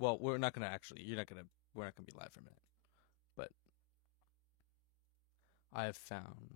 Well, we're not gonna actually. You're not gonna. We're not gonna be live for a minute. But I have found.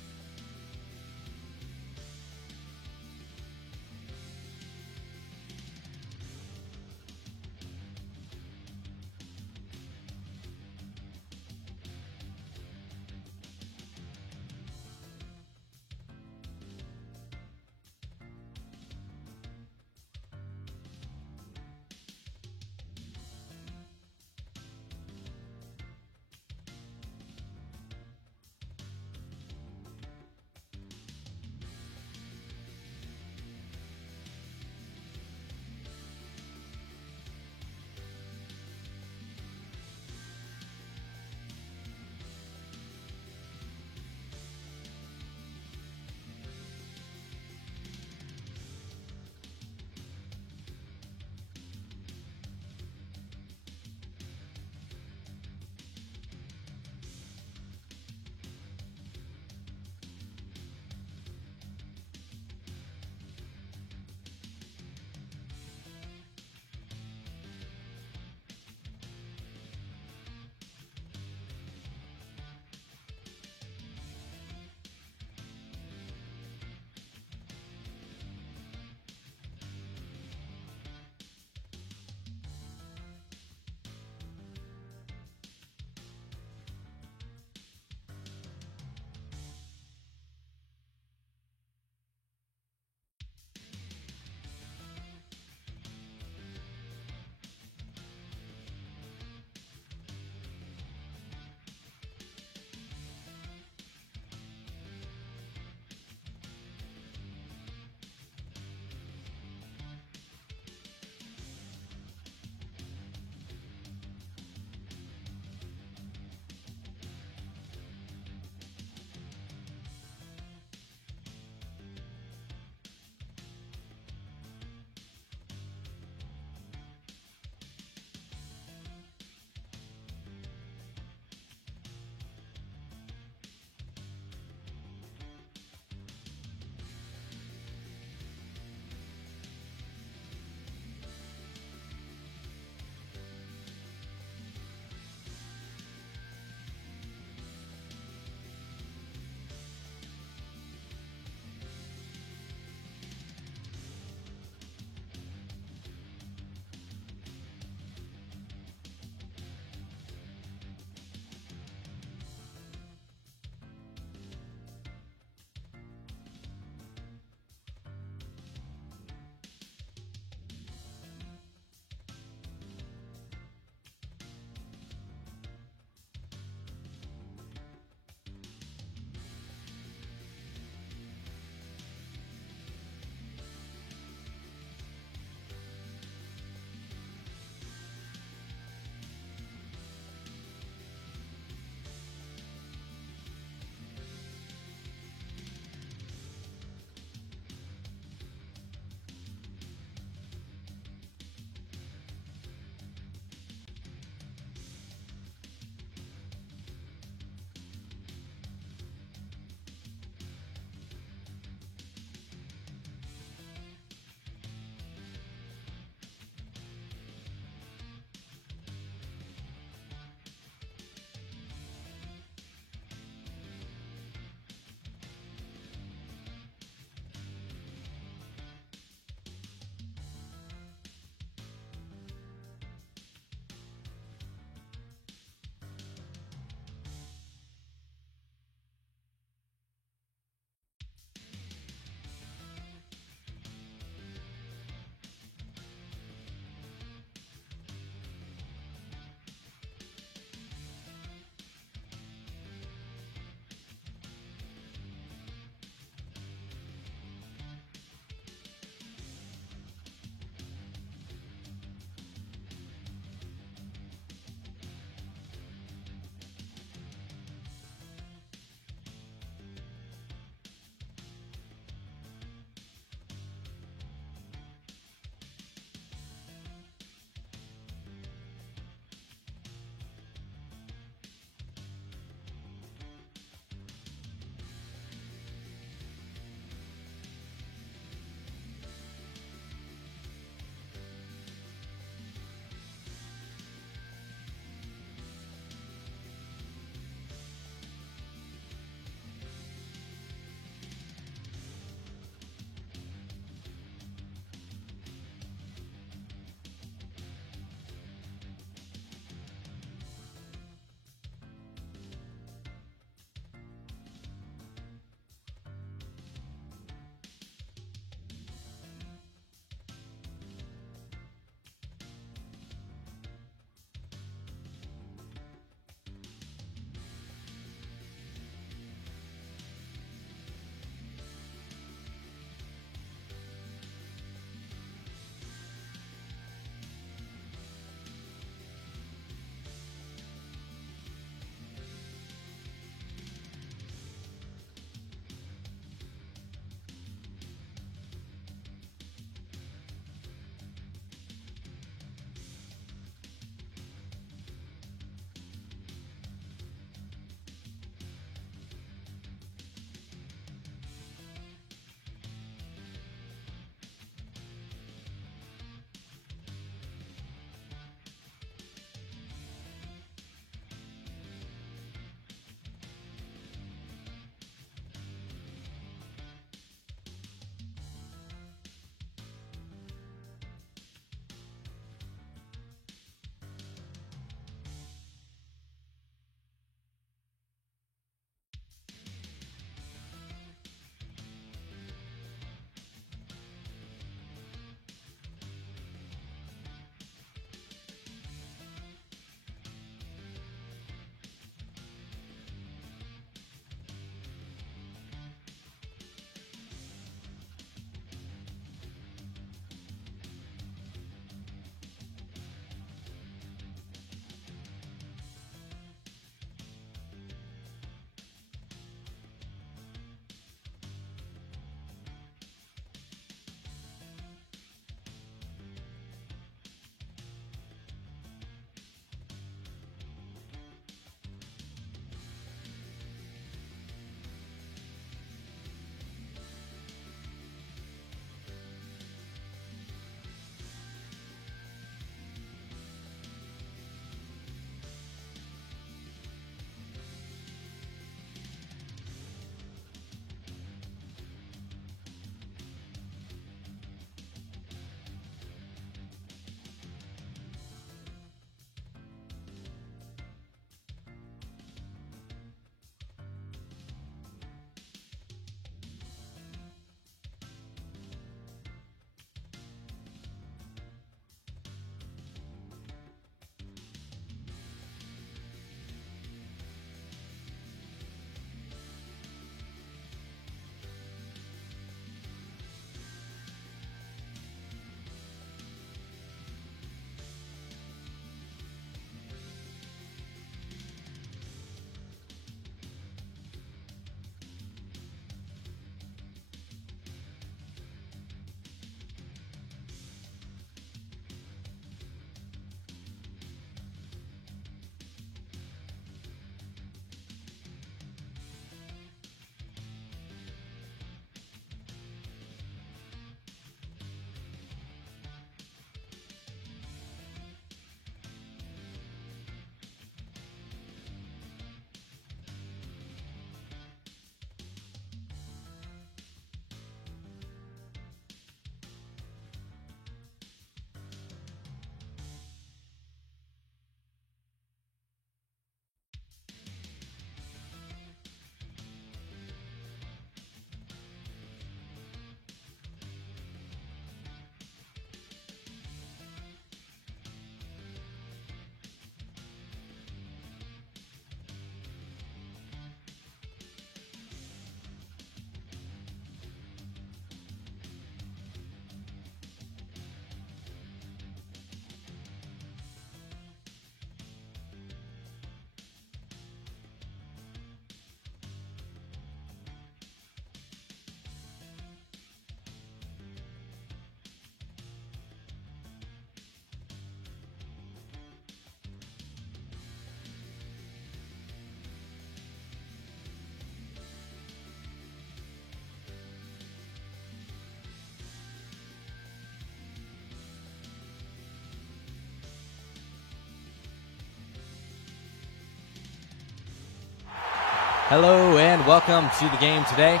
Hello and welcome to the game today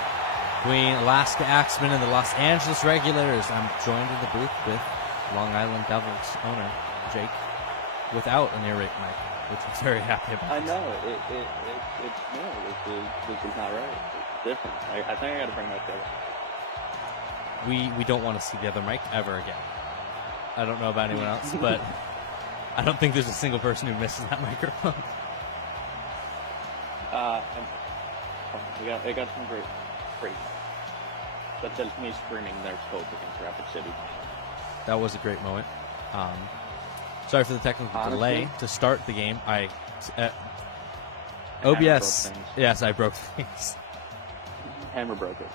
between Alaska Axemen and the Los Angeles Regulators. I'm joined in the booth with Long Island Devils owner Jake without an earache mic, which I'm very happy about. I know this is not right. It's different. I think I got to bring that down. We don't want to see the other mic ever again. I don't know about anyone else, but I don't think there's a single person who misses that microphone. They got some great. That's just me screaming there's hope against Rapid City. That was a great moment. Sorry for the technical delay to start the game. OBS. Yes, I broke things. Hammer broke it.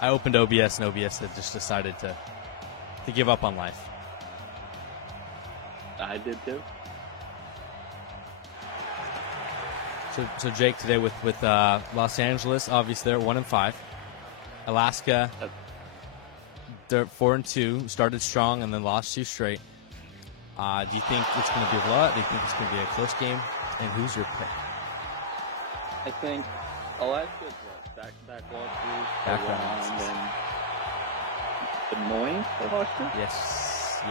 I opened OBS and OBS had just decided to give up on life. I did too. So Jake, today with Los Angeles, obviously they're 1-5. Alaska, they're 4-2. Started strong and then lost 2 straight. Do you think it's going to be a blowout? Do you think it's going to be a close game? And who's your pick? I think Alaska's back-to-back losses. And then Des Moines they lost to? Yes.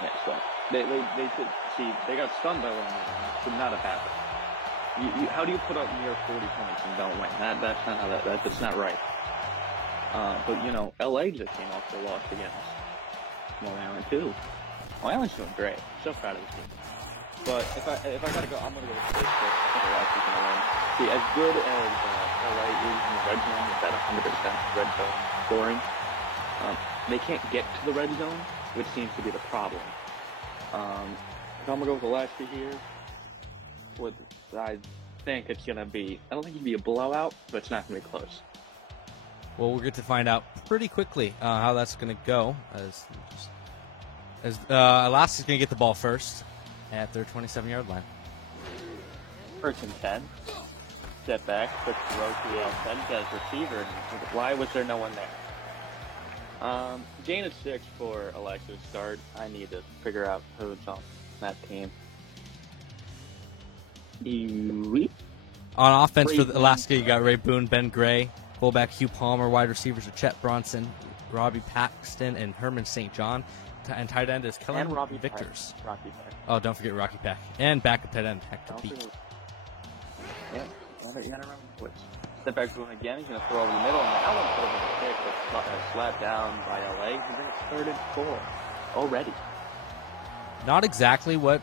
Yeah, so they did. See, they got stunned by one. Should not have happened. How do you put up near 40 points and don't win? That's not how that's not right. But LA just came off the loss against Long Island too. Long Island's doing great. So proud of this team. But if I gotta go, I'm gonna go with the first pick. I think Alaska's gonna win. See, as good as LA is in the red zone with that 100% red zone scoring, they can't get to the red zone, which seems to be the problem. If I'm gonna go with Alaska here, I think it's gonna be. I don't think it'll be a blowout, but it's not gonna be close. Well, we'll get to find out pretty quickly how that's going to go. As Alaska's going to get the ball first at their 27-yard line. 1st and 10. Step back, quick throw to the outside. Does receiver. Why was there no one there? Gain of 6 for Alaska's start. I need to figure out who's on that team. On offense for Alaska, you got Ray Boone, Ben Gray, fullback Hugh Palmer, wide receivers are Chet Bronson, Robbie Paxton, and Herman St. John. And tight end is Kellen Victors. Rocky Pack. Oh, don't forget Rocky Pack. And backup tight end Hector Beak. Yeah, you gotta remember which. Step back Boone again. He's gonna throw over the middle, and that one put over the kick, but slapped down by LA. He brings 3rd and 4 already. Not exactly what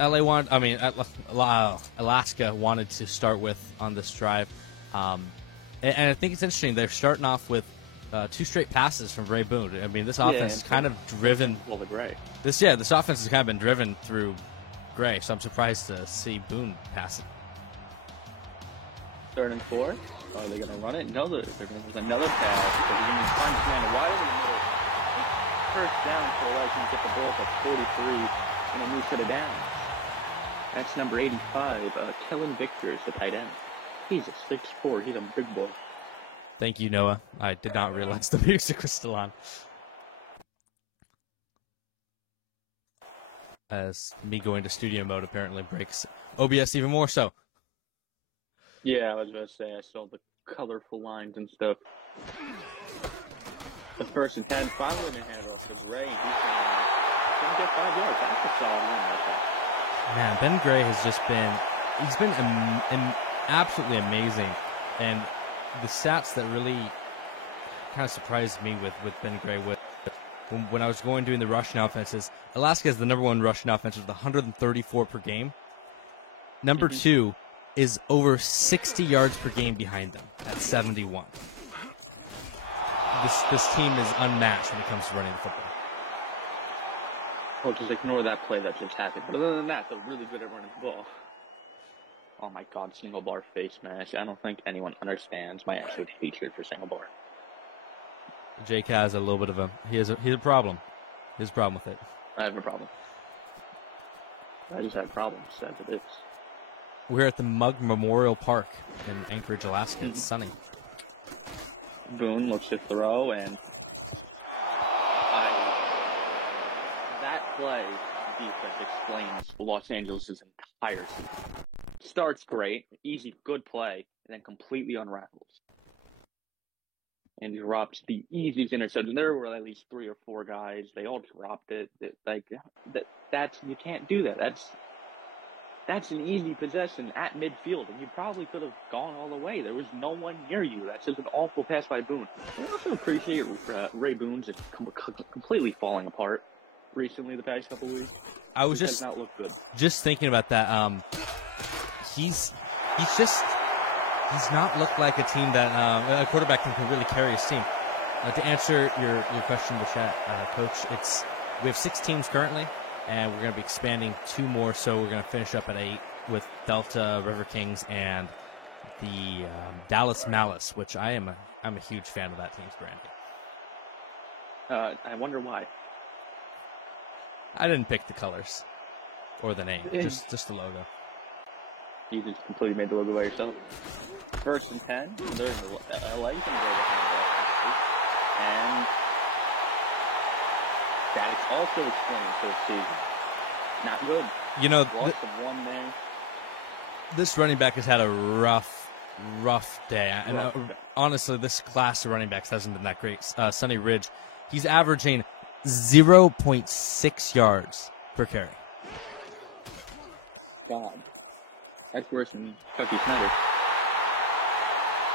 LA wanted. I mean, Alaska wanted to start with on this drive, and I think it's interesting. They're starting off with 2 straight passes from Ray Boone. I mean, this offense is kind of driven. Well, the Gray. This offense has kind of been driven through Gray, so I'm surprised to see Boone pass it. 3rd and 4. Are they going to run it? No, they're going to use another pass. Because he's going to find this man wide in the middle. First down for Alaska to get the ball at 43 and a new set of downs. That's number 85, Kellen Victors, the tight end. He's a 6'4". He's a big boy. Thank you, Noah. I did not realize the music was still on. As me going to studio mode apparently breaks OBS even more so. Yeah, I was about to say, I saw the colorful lines and stuff. The 1st and 10, finally going to hand it off to Gray. He's going to get 5 yards. That's a solid win right there. Man, Ben Gray has just been, he's been absolutely amazing. And the stats that really kind of surprised me with Ben Gray when I was doing the rushing offenses, Alaska is the number 1 rushing offense with 134 per game. Number 2 is over 60 yards per game behind them at 71. This team is unmatched when it comes to running the football. Well, just ignore that play that just happened. But other than that, they're really good at running the ball. Oh my God, single bar face mash. I don't think anyone understands my absolute hatred for single bar. Jake has a little bit of he has a problem. He has a problem with it. I have a problem. I just have problems as it is. We're at the Mug Memorial Park in Anchorage, Alaska. It's sunny. Boone looks to throw, and that play defense explains Los Angeles' entire season. starts great, easy, good play, and then completely unravels. And he drops the easiest interception. There were at least 3 or 4 guys. They all dropped it. That's you can't do that. That's an easy possession at midfield, and you probably could have gone all the way. There was no one near you. That's just an awful pass by Boone. I also appreciate Ray Boone's just completely falling apart recently the past couple weeks. I was Does not look good. Just thinking about that. He's not looked like a team that a quarterback can really carry his team. To answer your question in the chat, Coach, we have 6 teams currently, and we're going to be expanding 2 more. So we're going to finish up at 8 with Delta, River Kings, and the Dallas Malice, which I'm a huge fan of that team's branding. I wonder why. I didn't pick the colors or the name, just the logo. You just completely made the logo by yourself. 1st and 10. There's LA can go to handball, and that is also explained for the season. Not good. You know, loss of 1 there. This running back has had a rough day. And honestly, this class of running backs hasn't been that great. Sonny Ridge, he's averaging 0.6 yards per carry. God. That's worse than Chucky Snyder.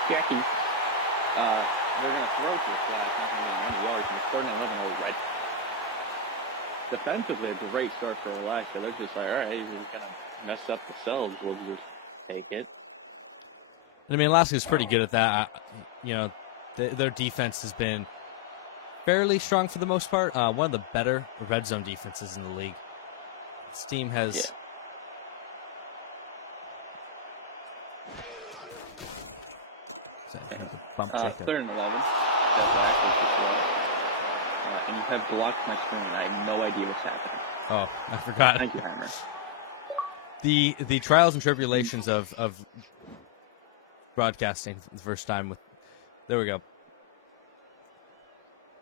Jackie. They're going to throw to the flat. Not going to get any yards. And it's 3rd and 11 already. Defensively, a great start for Alaska. They're just like, all right, you're going to mess up themselves. We'll just take it. I mean, Alaska's pretty good at that. Their defense has been fairly strong for the most part. One of the better red zone defenses in the league. This team has... Yeah. Bump 3rd and 11. Step back, and you have blocked my screen. I have no idea what's happening. Oh, I forgot. Thank you, Hammer. The trials and tribulations of broadcasting the first time with. There we go.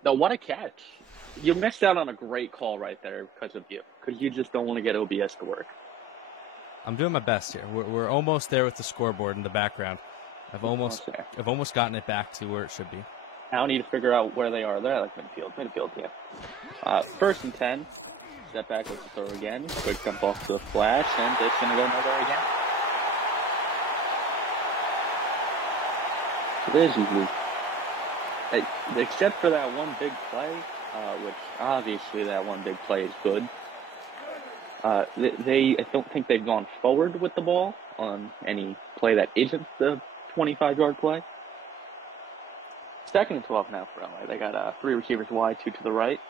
No, what a catch! You missed out on a great call right there because of you. Because you just don't want to get OBS to work. I'm doing my best here. We're almost there with the scoreboard in the background. I've almost gotten it back to where it should be. Now I need to figure out where they are. They're at midfield, yeah. 1st and 10. Step back, let's throw again. Quick jump off to the flash, and it's going to go nowhere again. So there's easy. Except for that one big play, which obviously that one big play is good. I don't think they've gone forward with the ball on any play that isn't the 25-yard play. 2nd and 12 now for LA. They got 3 receivers wide, 2 to the right.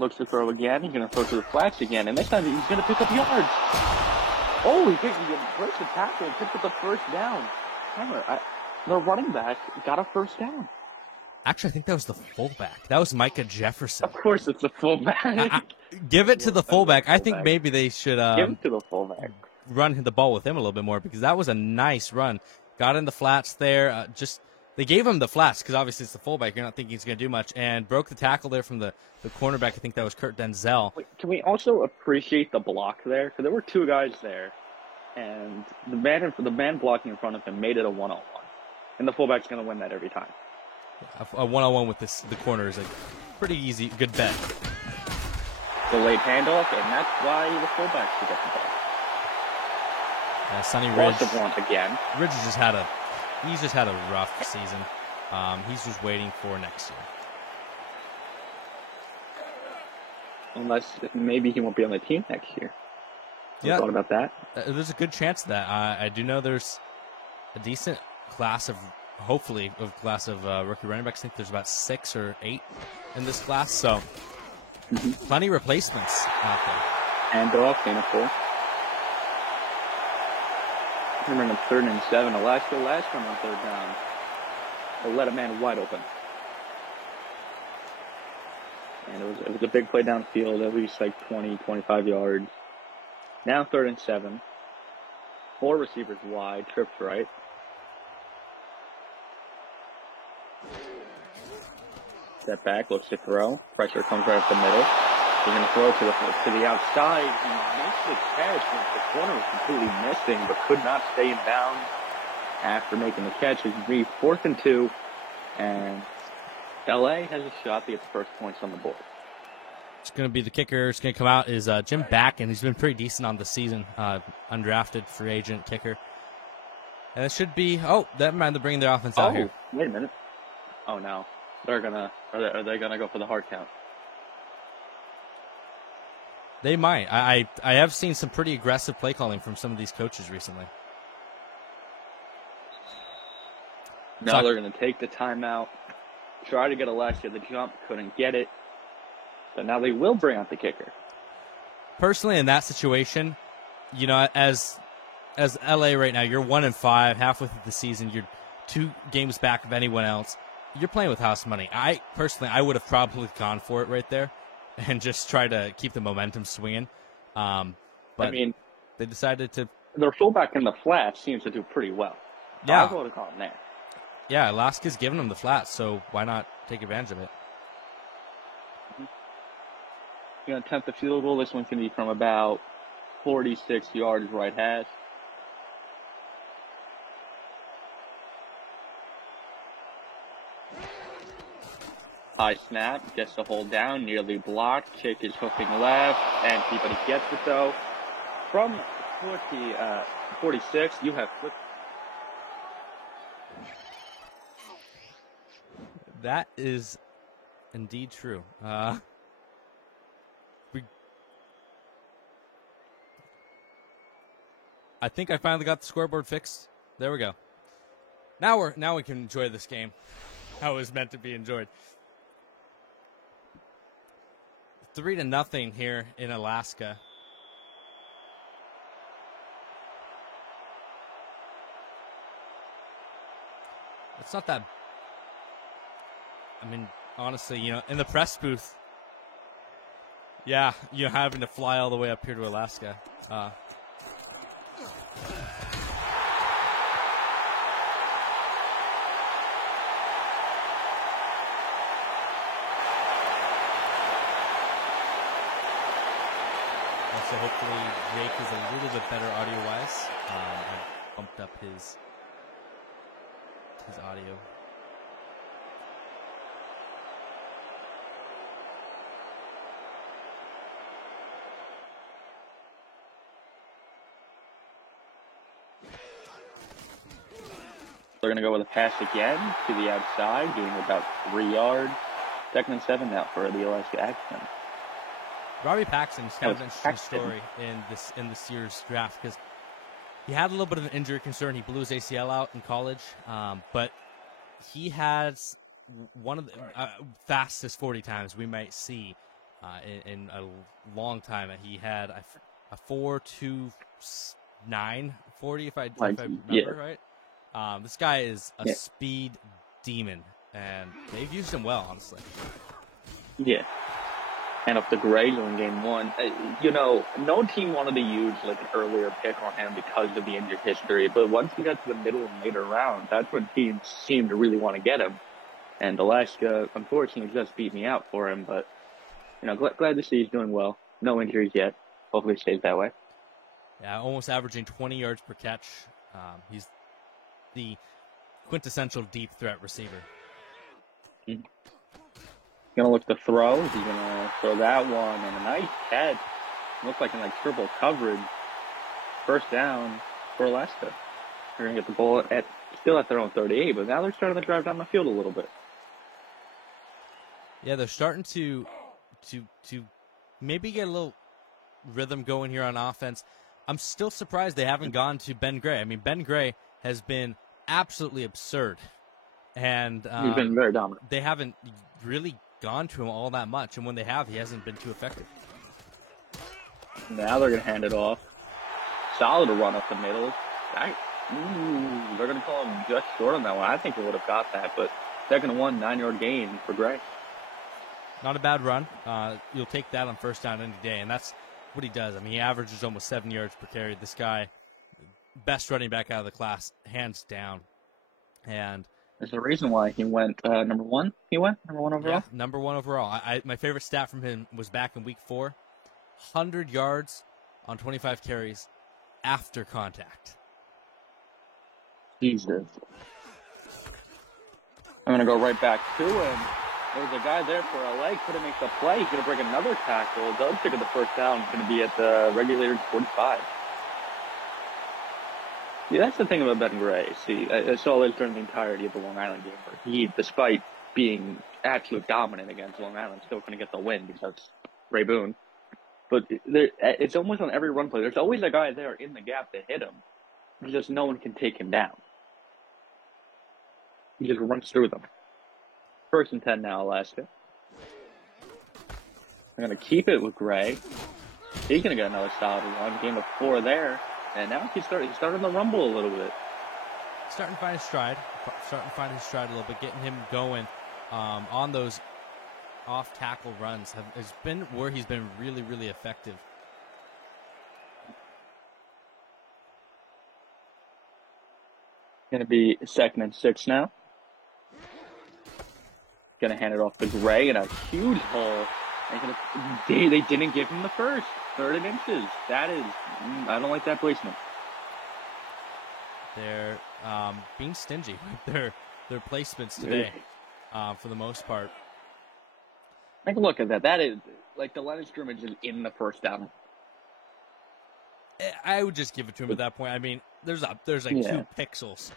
Looks to throw again. He's going to throw to the flats again, and this time he's going to pick up yards. Oh, he breaks the tackle and picks up the 1st down. Remember, the running back got a 1st down. Actually, I think that was the fullback. That was Micah Jefferson. Of course it's the fullback. Give it to the fullback. I think maybe they should give it to the fullback. Run the ball with him a little bit more because that was a nice run. Got in the flats there. They gave him the flats because obviously it's the fullback. You're not thinking he's going to do much. And broke the tackle there from the cornerback. I think that was Kurt Denzel. Can we also appreciate the block there? Because there were 2 guys there. And the man blocking in front of him made it a 1-on-1. And the fullback's going to win that every time. A 1-on-1 with the corner is a pretty easy, good bet. The late handoff, and that's why the fullback should get the ball. Sonny Ridge. Again. Ridge has just had a rough season. He's just waiting for next year. Unless maybe he won't be on the team next year. Yeah. Thought about that? There's a good chance of that. I do know there's a decent class of rookie running backs. I think there's about 6 or 8 in this class. So plenty of replacements out there. And off, painful. Remember, 3rd and 7. Alaska last one on 3rd down. They let a man wide open. And it was a big play downfield, at least like 20, 25 yards. Now 3rd and 7. 4 receivers wide, trips right. Step back, looks to throw. Pressure comes right up the middle. He's going to throw to the outside. He missed the catch. The corner was completely missing, but could not stay in bounds after making the catch. It's be 4th and 2, and LA has a shot to get the first points on the board. It's going to be the kicker. It's going to come out is Jim Back, and he's been pretty decent on the season. Undrafted free agent kicker. And it should be. Oh, never mind. They're bringing their offense out here. Wait a minute. Oh no, they're gonna. Are they gonna go for the hard count? They might. I have seen some pretty aggressive play calling from some of these coaches recently. Now they're gonna take the timeout. Try to get Alaska the jump. Couldn't get it. But now they will bring out the kicker. Personally, in that situation, you know, as LA right now, you're 1-5, halfway through the season. You're 2 games back of anyone else. You're playing with house money. I would have probably gone for it right there, and just try to keep the momentum swinging. But I mean, they decided to. Their fullback in the flat seems to do pretty well. Yeah, I would have gone there. Yeah, Alaska's giving them the flat, so why not take advantage of it? You're going to attempt the field goal. This one's going to be from about 46 yards right hash. High snap, gets the hold down, nearly blocked. Kick is hooking left, and everybody gets it though. From 46, you have flipped. That is indeed true. I think I finally got the scoreboard fixed. There we go. Now we can enjoy this game how it was meant to be enjoyed. 3-0 here in Alaska. It's not that. I mean, honestly, you know, in the press booth, yeah, you're having to fly all the way up here to Alaska. So hopefully Jake is a little bit better audio-wise. I bumped up his audio. They're going to go with a pass again to the outside, gaining about 3 yards. 2nd and 7 now for the Alaska Axemen. Robbie Paxton's kind of an interesting story in this year's draft because he had a little bit of an injury concern. He blew his ACL out in college, but he has one of the fastest 40 times we might see in a long time. He had a 4.29 40 if I remember right. This guy is a speed demon, and they've used him well, honestly. Yeah. And up the grades in game 1. You know, no team wanted to use like an earlier pick on him because of the injury history. But once he got to the middle and later rounds, that's when teams seemed to really want to get him. And Alaska, unfortunately, just beat me out for him. But, you know, glad to see he's doing well. No injuries yet. Hopefully it stays that way. Yeah, almost averaging 20 yards per catch. He's the quintessential deep threat receiver. Mm-hmm. Going to look to throw. He's going to throw that one. And a nice catch. Looks like in like triple coverage. First down for Alaska. They're going to get the ball still at their own 38, but now they're starting to drive down the field a little bit. Yeah, they're starting to maybe get a little rhythm going here on offense. I'm still surprised they haven't gone to Ben Gray. I mean, Ben Gray has been absolutely absurd. And he's been very dominant. They haven't really gone to him all that much, and when they have, he hasn't been too effective. Now they're going to hand it off. Solid run up the middle. They're going to call him just short on that one. I think he would have got that, but 2nd and 1, 9-yard gain for Gray. Not a bad run. You'll take that on first down any day, and that's what he does. I mean, he averages almost 7 yards per carry. This guy, best running back out of the class, hands down. And There's a reason why he went number one. He went number one Yeah, overall. number one overall. My favorite stat from him was back in week 4, 100 yards on 25 carries after contact. Jesus. I'm gonna go right back to him. There's a guy there for LA. Couldn't make the play. He's gonna break another tackle. Doug took the first down. He's gonna be at the regulators 45. Yeah, that's the thing about Ben Gray. See, I saw this during the entirety of the Long Island game where he, despite being absolute dominant against Long Island, still couldn't get the win because Ray Boone. But it's almost on every run play. There's always a guy there in the gap to hit him. Just no one can take him down. He just runs through them. 1st and 10 now, Alaska. I'm going to keep it with Gray. He's going to get another solid one. Game of 4 there. And now he's starting to rumble a little bit. Starting to find his stride. A little bit. Getting him going on those off-tackle runs has been where he's been really, really effective. Going to be 2nd and 6 now. Going to hand it off to Gray in a huge hole. And they didn't give him the first. 3rd and inches. That is, I don't like that placement. They're being stingy with their placements today, for the most part. Take a look at that. That is, like, the line of scrimmage is in the first down. I would just give it to him at that point. I mean, there's like 2 pixels.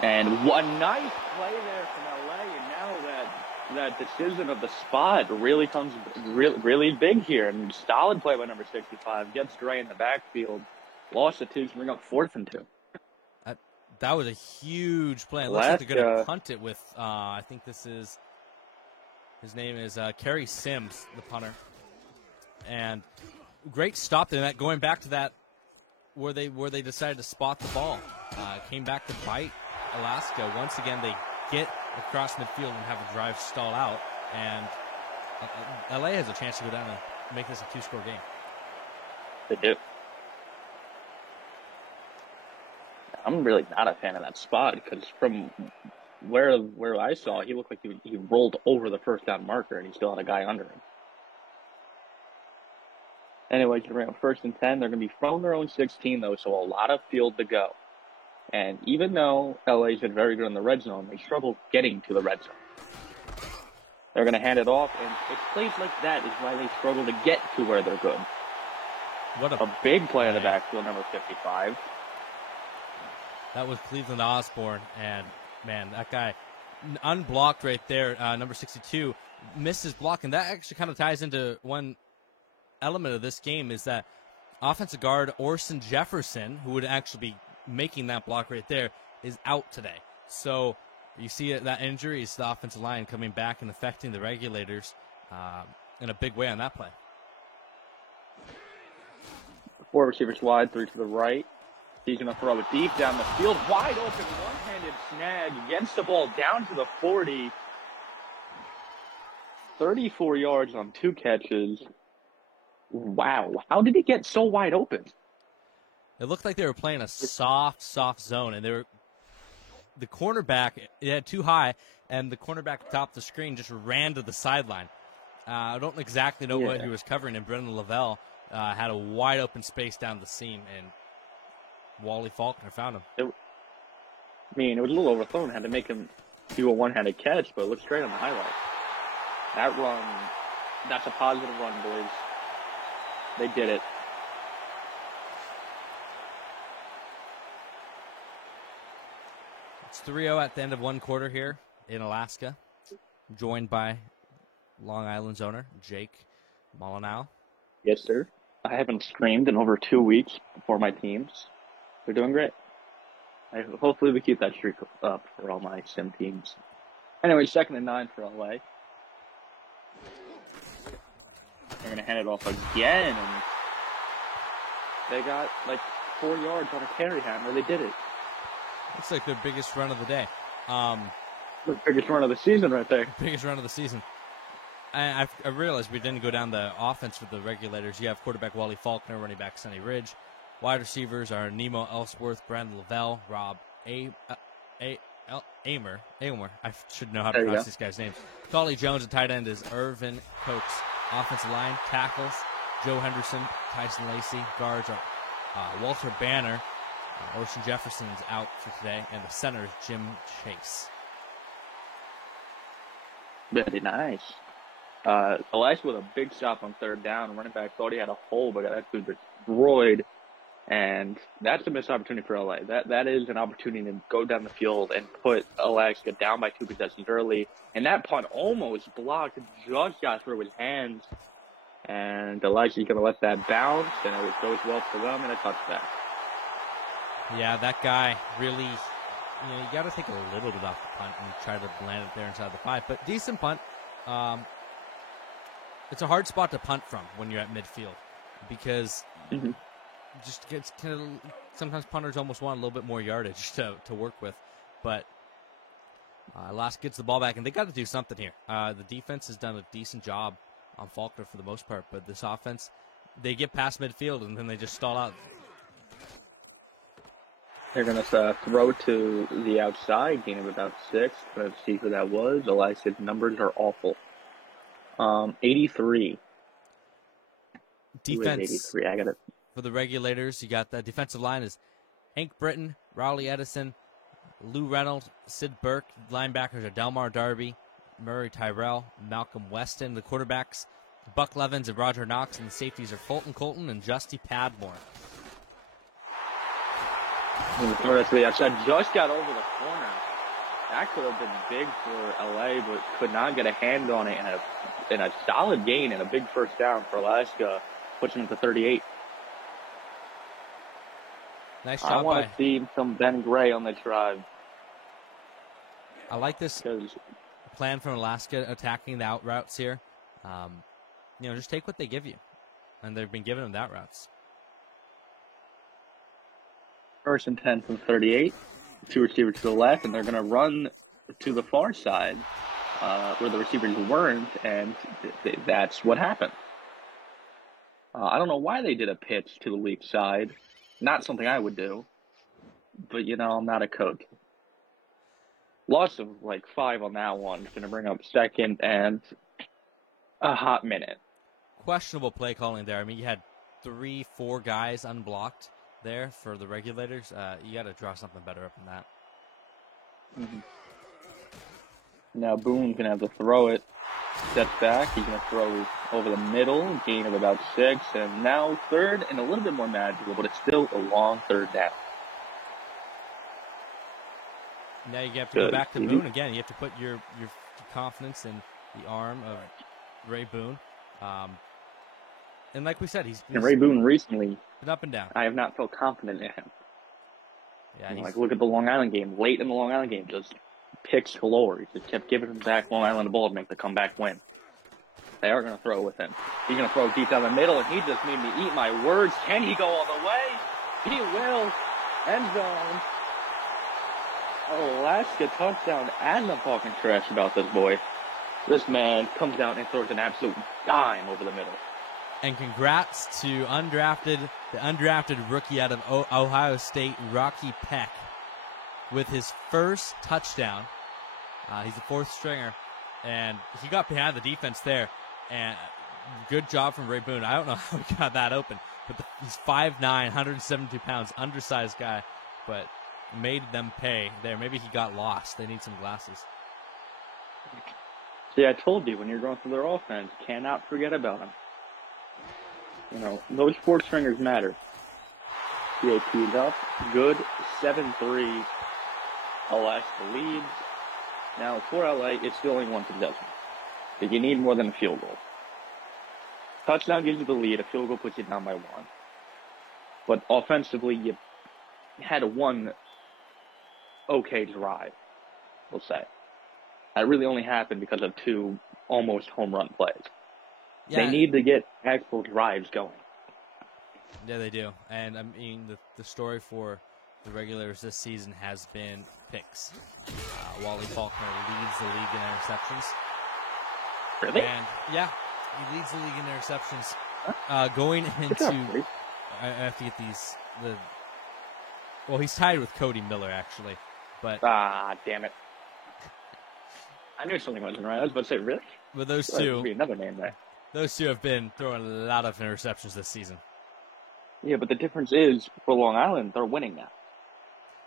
And one nice play there from LA, and now that decision of the spot really comes really big here. And solid play by number 65. Gets Gray in the backfield. Lost the 2 to bring up 4th and 2. That was a huge play. It looks like they're going to punt it with, I think his name is Kerry Sims, the punter. And great stop there. Going back to that where they decided to spot the ball. Came back to bite Alaska. Once again, they get across midfield and have a drive stall out. And LA has a chance to go down and make this a 2-score game. They do. I'm really not a fan of that spot because from where I saw, he looked like he rolled over the first down marker and he still had a guy under him. Anyway, to bring up 1st and 10, they're going to be from their own 16 though, so a lot of field to go. And even though LA's been very good in the red zone, they struggle getting to the red zone. They're going to hand it off, and it's plays like that is why they struggle to get to where they're good. What a big play in the backfield, number 55. That was Cleveland Osborne, and man, that guy unblocked right there. Number 62 missed his block, and that actually kind of ties into one element of this game is that offensive guard Orson Jefferson, who would actually be making that block right there, is out today. So you see that injury is the offensive line coming back and affecting the regulators in a big way on that play. 4 receivers wide, 3 to the right. He's going to throw it deep down the field. Wide open, one-handed snag. Gets the ball down to the 40. 34 yards on 2 catches. Wow. How did he get so wide open? It looked like they were playing a soft zone, and the cornerback, it had too high, and the cornerback at the top of the screen just ran to the sideline. I don't exactly know what he was covering, and Brendan Lavelle had a wide open space down the seam, and Wally Faulkner found him. It was a little overthrown. Had to make him do a one-handed catch, but it looked straight on the highlight. That run, that's a positive run, boys. They did it. It's 3-0 at the end of one quarter here in Alaska, joined by Long Island's owner, Jake Molyneux. Yes, sir. I haven't streamed in over 2 weeks for my teams. They're doing great. Hopefully we keep that streak up for all my sim teams. Anyway, 2nd and 9 for LA. They're going to hand it off again. And they got like 4 yards on a carry hammer. They did it. Looks like their biggest run of the day. The biggest run of the season right there. Biggest run of the season. I realized we didn't go down the offense with the regulators. You have quarterback Wally Faulkner, running back Sonny Ridge, Wide receivers are Nemo Ellsworth, Brandon Lavelle, Rob Amer. I should know how to There you pronounce go. these guys' names. Collie Jones, and tight end is Irvin Cokes. Offensive line, tackles, Joe Henderson, Tyson Lacey. Guards are Walter Banner. Orson Jefferson's out for today. And the center is Jim Chase. Very nice. Elias with a big stop on third down. Running back thought he had a hole, but got absolutely destroyed. And that's a missed opportunity for LA. That is an opportunity to go down the field and put Alaska down by 2 possessions early. And that punt almost blocked, just got through his hands. And Alaska's going to let that bounce, and it goes well for them, and a touchdown. Yeah, that guy really, you got to take a little bit off the punt and try to land it there inside the 5. But decent punt. It's a hard spot to punt from when you're at midfield because just gets kind of, sometimes punters almost want a little bit more yardage to work with. But Alaska gets the ball back, and they got to do something here. The defense has done a decent job on Faulkner for the most part, but this offense, they get past midfield, and then they just stall out. They're going to throw to the outside, gain of about 6. Let's see who that was. Alaska's numbers are awful. 83. Defense 83. I got it. for the Regulators. You got the defensive line is Hank Britton, Raleigh Edison, Lou Reynolds, Sid Burke. Linebackers are Delmar Darby, Murray Tyrell, Malcolm Weston. The quarterbacks, Buck Levins and Roger Knox, and the safeties are Fulton Colton and Justy Padmore. Throw that to the outside. Just got over the corner. That could have been big for LA, but could not get a hand on it. And a solid gain and a big first down for Alaska. Puts him to 38. Nice I job want by. to see some Ben Gray on the drive. I like this Because plan from Alaska attacking the out routes here. Just take what they give you, and they've been giving them that routes. first and 10 from 38. 2 receivers to the left, and they're going to run to the far side where the receivers weren't, and that's what happened. I don't know why they did a pitch to the weak side. Not something I would do, but, I'm not a coach. Loss of, 5 on that one. Going to bring up second and a hot minute. Questionable play calling there. I mean, you had 3-4 guys unblocked there for the Regulators. You got to draw something better up than that. Now Boone's going to have to throw it. Step back. He's going to throw over the middle. Gain of about 6. And now third and a little bit more magical, but it's still a long third down. Now you have to go back to Boone again. You have to put your confidence in the arm of Ray Boone. And like we said, he's Ray Boone recently been up and down. I have not felt confident in him. Yeah, look at the Long Island game. Late in the Long Island game, just picks galore. He just kept giving him back Long Island the ball to make the comeback win. They are going to throw with him. He's going to throw deep down the middle, and he just made me eat my words. Can he go all the way? He will. End zone. Alaska touchdown. I'm not talking trash about this boy. This man comes down and throws an absolute dime over the middle. And congrats to the undrafted rookie out of Ohio State, Rocky Peck, with his first touchdown. He's a 4th stringer, and he got behind the defense there. And good job from Ray Boone. I don't know how he got that open, but he's 5'9", 172 pounds, undersized guy, but made them pay there. Maybe he got lost. They need some glasses. See, I told you, when you're going through their offense, cannot forget about them. Those 4 stringers matter. CAP's up. Good. 7-3. Alaska leads. Now, for LA, it's still only 1 possession. But you need more than a field goal. Touchdown gives you the lead. A field goal puts you down by 1. But offensively, you had one okay drive, we'll say. That really only happened because of 2 almost home run plays. Yeah. They need to get actual drives going. Yeah, they do. And, I mean, the story for the Regulators this season has been picks. Wally Faulkner leads the league in interceptions. Really? And, yeah, he leads the league in interceptions. Going into... I have to get these well, he's tied with Cody Miller actually, but damn it! I knew something wasn't right. I was about to say, really? But those There two, could be another name there. those two have been throwing a lot of interceptions this season. Yeah, but the difference is for Long Island, they're winning now.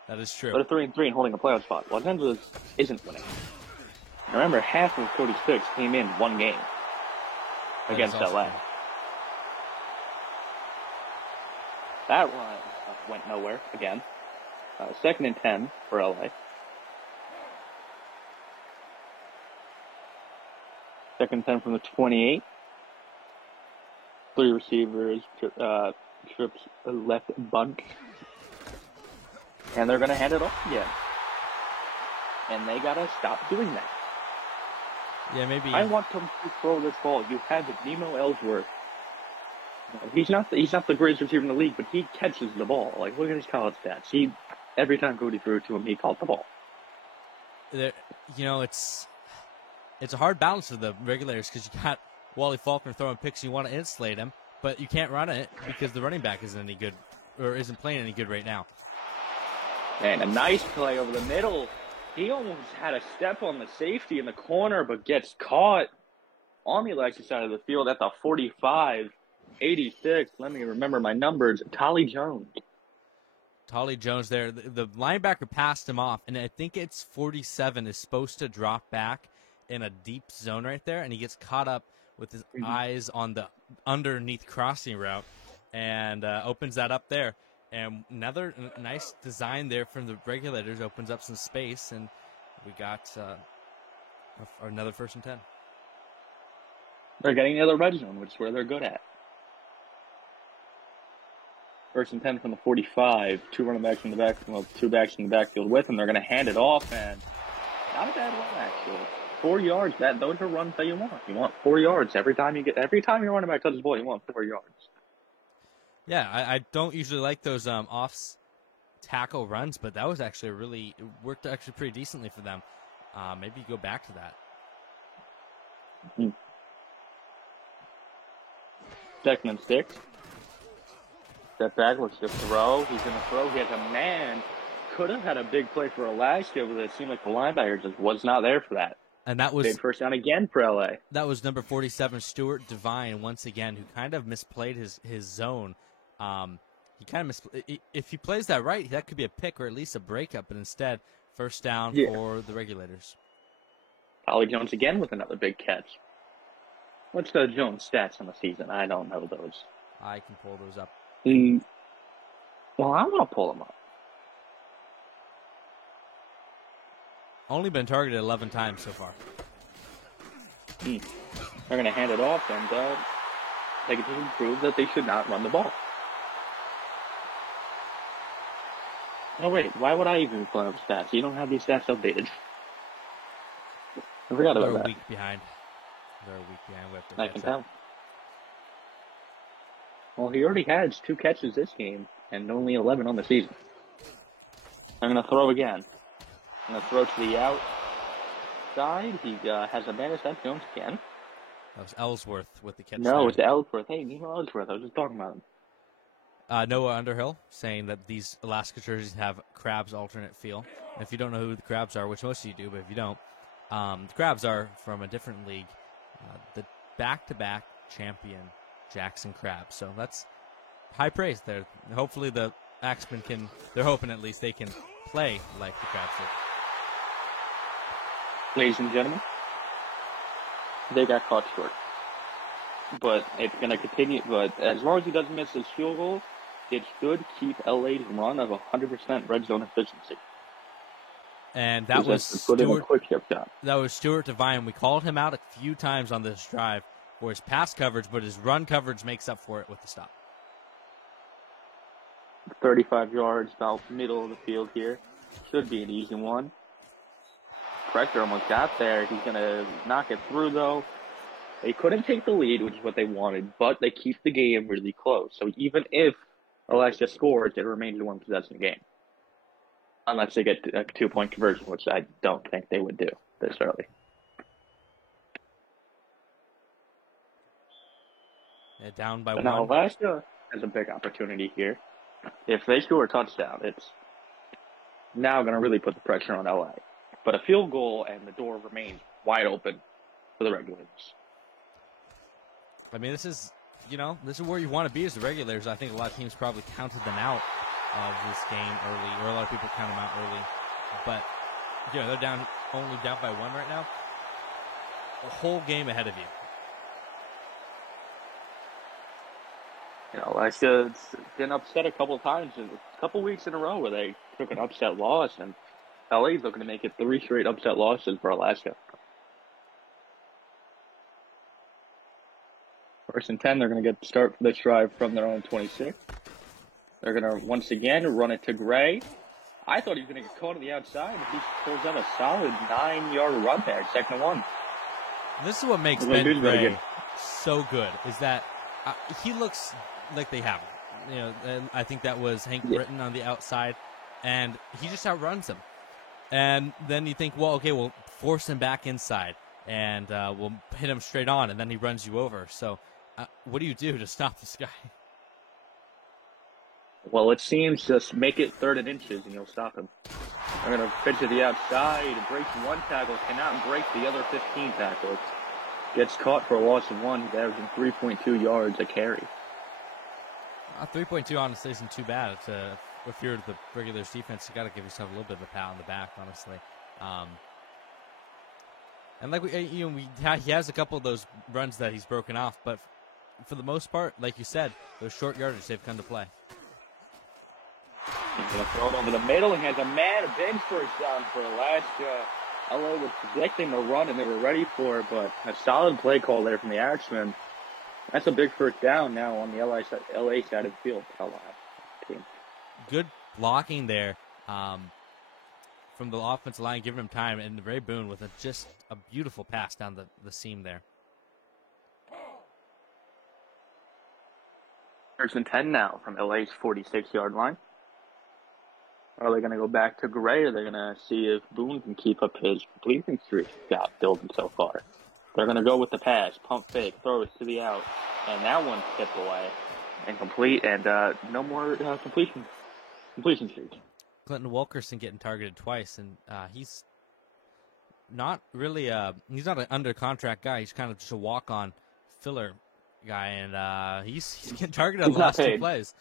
That is true. They're 3-3 and holding a playoff spot. Los Angeles isn't winning. Remember, half of Cody's picks came in one game against LA. True. That one went nowhere again. 2nd and 10 for LA. 2nd and 10 from the 28. 3 receivers, trips left bunt. And they're going to hand it off again. And they got to stop doing that. Yeah, maybe. I want them to throw this ball. You have Nemo Ellsworth. He's not the greatest receiver in the league, but he catches the ball. Like, look at his college stats. Every time Cody threw it to him, he caught the ball. It's a hard balance for the regulators because you got Wally Faulkner throwing picks. You want to insulate him, but you can't run it because the running back isn't any good or isn't playing any good right now. And a nice play over the middle. He almost had a step on the safety in the corner, but gets caught on the Alexis side of the field at the 45, 86. Let me remember my numbers. Tolly Jones. Tolly Jones there. The linebacker passed him off, and I think it's 47 is supposed to drop back in a deep zone right there, and he gets caught up with his eyes on the underneath crossing route and opens that up there. And another nice design there from the regulators opens up some space, and we got another 1st and 10. They're getting the other red zone, which is where they're good at. 1st and 10 from the 45. 2 running backs in the back, 2 backs in the backfield with them. They're going to hand it off, and not a bad one actually. 4 yards. Those are runs that you want. You want 4 yards every time your running back touches the ball. You want 4 yards. Yeah, I don't usually like those off tackle runs, but that was actually it worked actually pretty decently for them. Maybe go back to that. 2nd and 6. Step back, looks to throw. He's going to throw. He has a man. Could have had a big play for Alaska, but it seemed like the linebacker just was not there for that. And that was big 1st down again for LA. That was number 47, Stuart Devine, once again, who kind of misplayed his zone. He kind of if he plays that right, that could be a pick or at least a breakup, but instead, 1st down for the regulators. Tolly Jones again with another big catch. What's the Jones stats on the season? I don't know those. I can pull those up. Well, I want to pull them up. Only been targeted 11 times so far. They're going to hand it off, and they continue to prove that they should not run the ball. Oh, wait. Why would I even pull up stats? You don't have these stats updated. I forgot about that. They're a week behind. I can tell. Well, he already has 2 catches this game and only 11 on the season. I'm going to throw again. I'm going to throw to the outside. He has a man. Is that Jones again? That was Ellsworth with the catch. No, it's Ellsworth. Hey, Nemo Ellsworth. I was just talking about him. Noah Underhill saying that these Alaska jerseys have Crabs alternate feel. And if you don't know who the Crabs are, which most of you do, but if you don't, the Crabs are from a different league, the back-to-back champion Jackson Crabs. So that's high praise there. Hopefully the Axemen they're hoping at least they can play like the Crabs did. Ladies and gentlemen, they got caught short. But it's going to continue. But as long as he doesn't miss his field goal, it should keep LA's run of 100% red zone efficiency. And that was Stuart Devine. We called him out a few times on this drive for his pass coverage, but his run coverage makes up for it with the stop. 35 yards, about middle of the field here. Should be an easy one. Pressure almost got there. He's going to knock it through, though. They couldn't take the lead, which is what they wanted, but they keep the game really close. So even if Alaska scores, it remains a one-possession game. Unless they get a 2-point conversion, which I don't think they would do this early. Down by but one. Now Alaska has a big opportunity here. If they score a touchdown, it's now going to really put the pressure on LA. But a field goal and the door remains wide open for the Regulators. I mean, this is where you want to be as the Regulators. I think a lot of teams probably counted them out of this game early, or a lot of people count them out early. But, they're only down by 1 right now. A whole game ahead of you. Alaska's been upset a couple of times, a couple weeks in a row where they took an upset loss, and LA's looking to make it 3 straight upset losses for Alaska. 1st and 10, they're going to get the start for this drive from their own 26. They're going to, once again, run it to Gray. I thought he was going to get caught on the outside, but he pulls out a solid 9-yard run there, 2nd and 1. This is what makes Ben Gray so good, is that he looks like they have him. And I think that was Hank Britton on the outside, and he just outruns him. And then you think, well, okay, we'll force him back inside, and we'll hit him straight on, and then he runs you over. So what do you do to stop this guy? Well, it seems just make it 3rd and inches, and you'll stop him. They're going to pitch to the outside. It breaks 1 tackle, cannot break the other 15 tackles. Gets caught for a loss of 1. He's averaging 3.2 yards a carry. 3.2 honestly isn't too bad. If you're the Regulators defense, you got to give yourself a little bit of a pat on the back, honestly. And like he has a couple of those runs that he's broken off, but for the most part, like you said, those short yardage they've come to play. He's going to throw it over the middle. He has a man, a bench first down for Alaska. LA was predicting the run, and they were ready for it, but a solid play call there from the Irishman. That's a big 1st down now on the LA side of the field. Team. Good blocking there from the offensive line, giving him time, and Ray Boone with just a beautiful pass down the seam there. 1st and 10 now from LA's 46-yard line. Are they going to go back to Gray, or are they going to see if Boone can keep up his completion streak he's got building so far? They're going to go with the pass, pump fake, throw it to the out, and that one tipped away and complete, and no more completion streaks. Clinton Wilkerson getting targeted twice, and he's not really he's not an under contract guy. He's kind of just a walk-on filler guy, and he's getting targeted on the last 2 plays.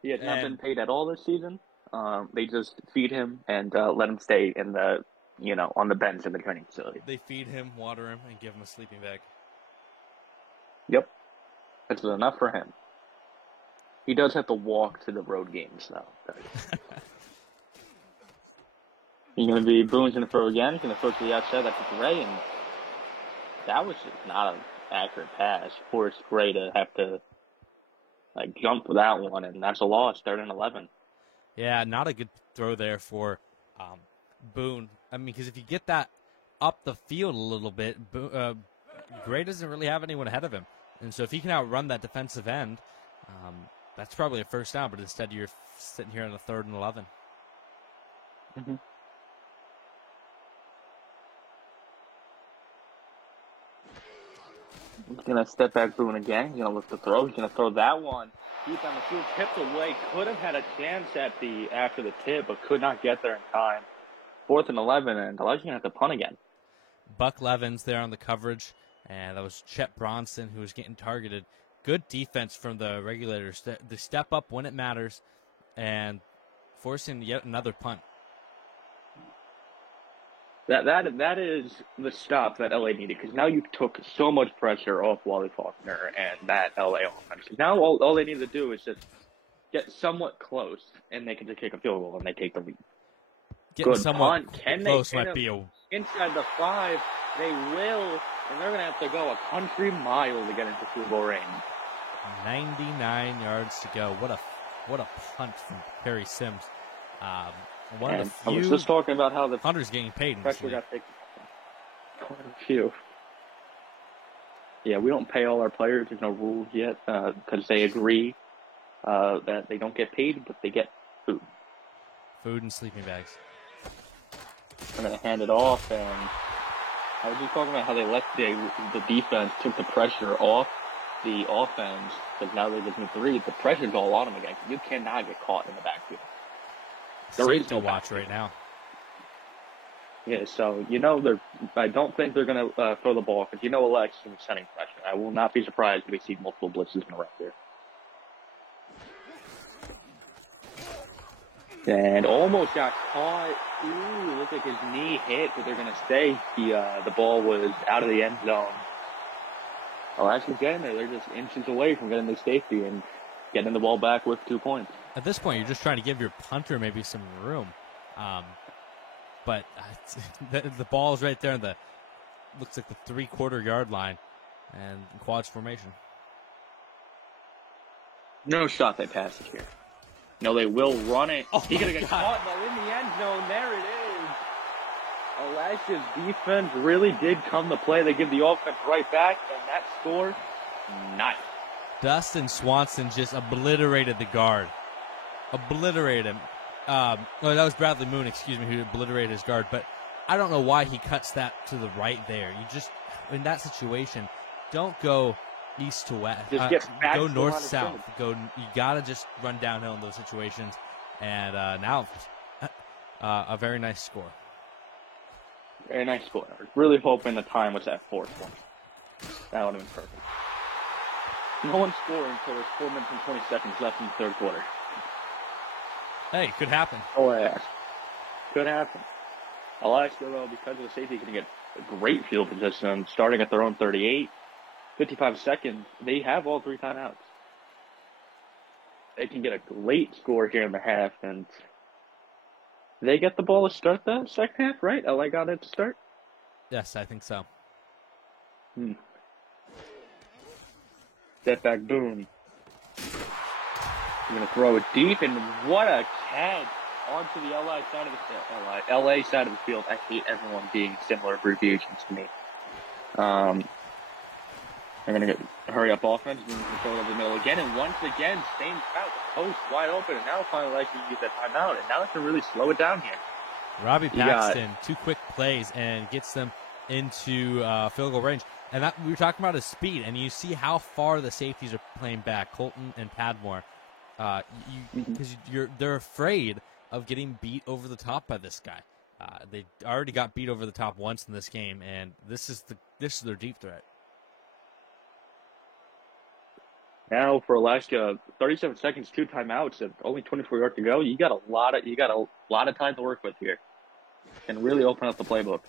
He has not been paid at all this season. They just feed him and let him stay in the, on the bench in the training facility. They feed him, water him, and give him a sleeping bag. Yep. That's enough for him. He does have to walk to the road games, though. He's going to be, Boone's going to throw again. He's going to throw to the outside. That's Gray, and that was just not an accurate pass. Forced Gray to have to, jump for that one, and that's a loss, 3rd and 11. Yeah, not a good throw there for Boone. I mean, because if you get that up the field a little bit, Gray doesn't really have anyone ahead of him. And so if he can outrun that defensive end, that's probably a 1st down, but instead you're sitting here on a 3rd and 11. Mm-hmm. He's going to step back Boone again. He's going to look to throw. He's going to throw that one. Deep on the field, tipped away. Could have had a chance after the tip, but could not get there in time. 4th and 11, and Alaska's going to have to punt again. Buck Levins there on the coverage, and that was Chet Bronson who was getting targeted. Good defense from the Regulators. They step up when it matters and forcing yet another punt. That is the stop that LA needed, because now you took so much pressure off Wally Faulkner and that LA offense. Now all they need to do is just get somewhat close, and they can just kick a field goal, and they take the lead. Getting Good somewhat punt. Can close they might be a... Inside the 5, they will, and they're going to have to go a country mile to get into field goal range. 99 yards to go. What a punt from Perry Sims. One of the few I was just talking about how the Hunter's getting paid in pressure got taken. Quite a few. Yeah, we don't pay all our players. There's no rules yet because they agree that they don't get paid, but they get food. Food and sleeping bags. I'm going to hand it off, and I was just talking about how they let the defense took the pressure off the offense, because now they're looking 3, the pressure's all on them again. You cannot get caught in the backfield. There is no watch right now. Yeah, so, I don't think they're going to throw the ball, because Alex is sending pressure. I will not be surprised if we see multiple blitzes in a row here. And almost got caught. Ooh, looked like his knee hit, but they're going to say the ball was out of the end zone. Alaska's getting there. They're just inches away from getting the safety and getting the ball back with 2 points. At this point, you're just trying to give your punter maybe some room. But the ball is right there in looks like the 3/4 yard line, and quads formation. No shot they pass it here. No, they will run it. Oh, He's going to get caught, but in the end zone, there it is. Alaska's defense really did come to play. They give the offense right back, and that score, nice. Dustin Swanson just obliterated the guard. Obliterated him. That was Bradley Moon, who obliterated his guard. But I don't know why he cuts that to the right there. You just, in that situation, don't go east to west. Just get back go to north to south. You gotta just run downhill in those situations. And now, a very nice score. Very nice score. I was really hoping the time was at 4 points. That would have been perfect. No one scored until there's 4 minutes and 20 seconds left in the third quarter. Hey, could happen. Oh, yeah. Could happen. Alaska, though, because of the safety, can get a great field position starting at their own 38. 55 seconds, they have all 3 timeouts. They can get a late score here in the half, and they get the ball to start the second half, right? LA got it to start? Yes, I think so. Step back, Boone. You're going to throw it deep, and what a catch onto the LA side of the field. I hate everyone being similar abbreviations to me. They're going to hurry up offense, and throw it over the middle again, and once again, same route, the post wide open, and now finally like you get that timeout, and now they can really slow it down here. Robbie Paxton, 2 quick plays, and gets them into field goal range. And that, we were talking about his speed, and you see how far the safeties are playing back, Colton and Padmore. Because they're afraid of getting beat over the top by this guy. They already got beat over the top once in this game, and this is their deep threat. Now for Alaska, 37 seconds, 2 timeouts, and only 24 yards to go. You got a lot of time to work with here, and really open up the playbook.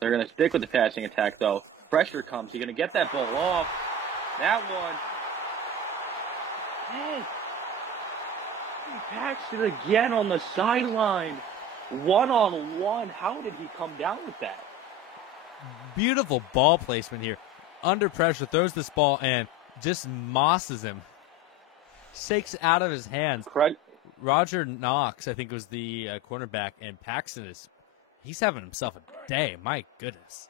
They're going to stick with the passing attack, though. Pressure comes. You're going to get that ball off. That one. Hey. Paxton again on the sideline. 1-on-1. How did he come down with that? Beautiful ball placement here. Under pressure, throws this ball and just mosses him. Shakes it out of his hands. Correct. Roger Knox, I think, was the cornerback, and Paxton he's having himself a day. My goodness.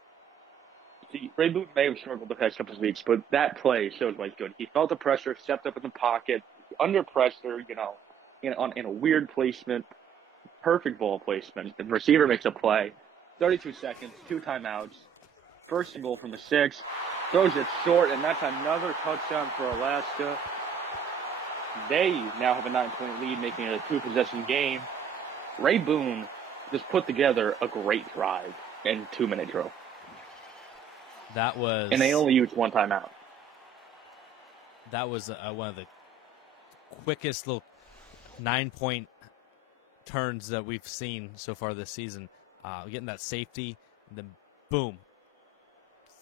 See, Ray Boone may have struggled the past couple of weeks, but that play shows why he's good. He felt the pressure, stepped up in the pocket, under pressure, in a weird placement, perfect ball placement. The receiver makes a play. 32 seconds, 2 timeouts, 1st and goal from the 6. Throws it short, and that's another touchdown for Alaska. They now have a 9-point lead, making it a 2-possession game. Ray Boone just put together a great drive in 2-minute drill. And they only used 1 timeout. That was one of the quickest little 9-point turns that we've seen so far this season. Getting that safety, and then boom.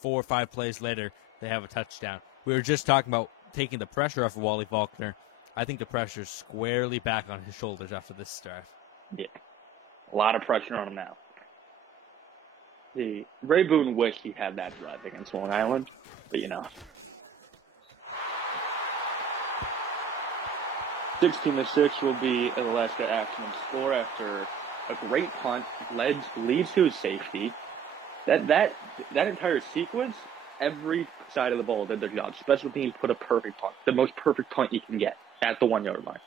4 or 5 plays later, they have a touchdown. We were just talking about taking the pressure off of Wally Faulkner. I think the pressure's squarely back on his shoulders after this drive. Yeah. A lot of pressure on him now. Ray Boone wished he had that drive against Long Island, but 16-6 will be an Alaska Axemen score after a great punt leads to his safety. That entire sequence, every side of the ball did their job. Special teams put a perfect punt, the most perfect punt you can get at the 1-yard line.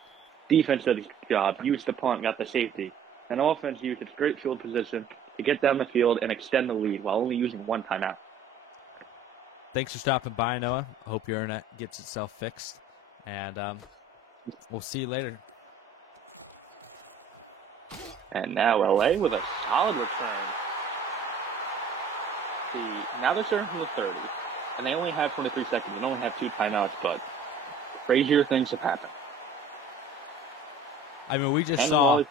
Defense did its job, used the punt, got the safety. And offense used its great field position to get down the field and extend the lead while only using 1 timeout. thanks for stopping by, Noah. I hope your internet gets itself fixed, and we'll see you later. And now LA with a solid return. Now they're starting from the 30, and they only have 23 seconds. They only have 2 timeouts, but crazier things have happened. I mean, we just saw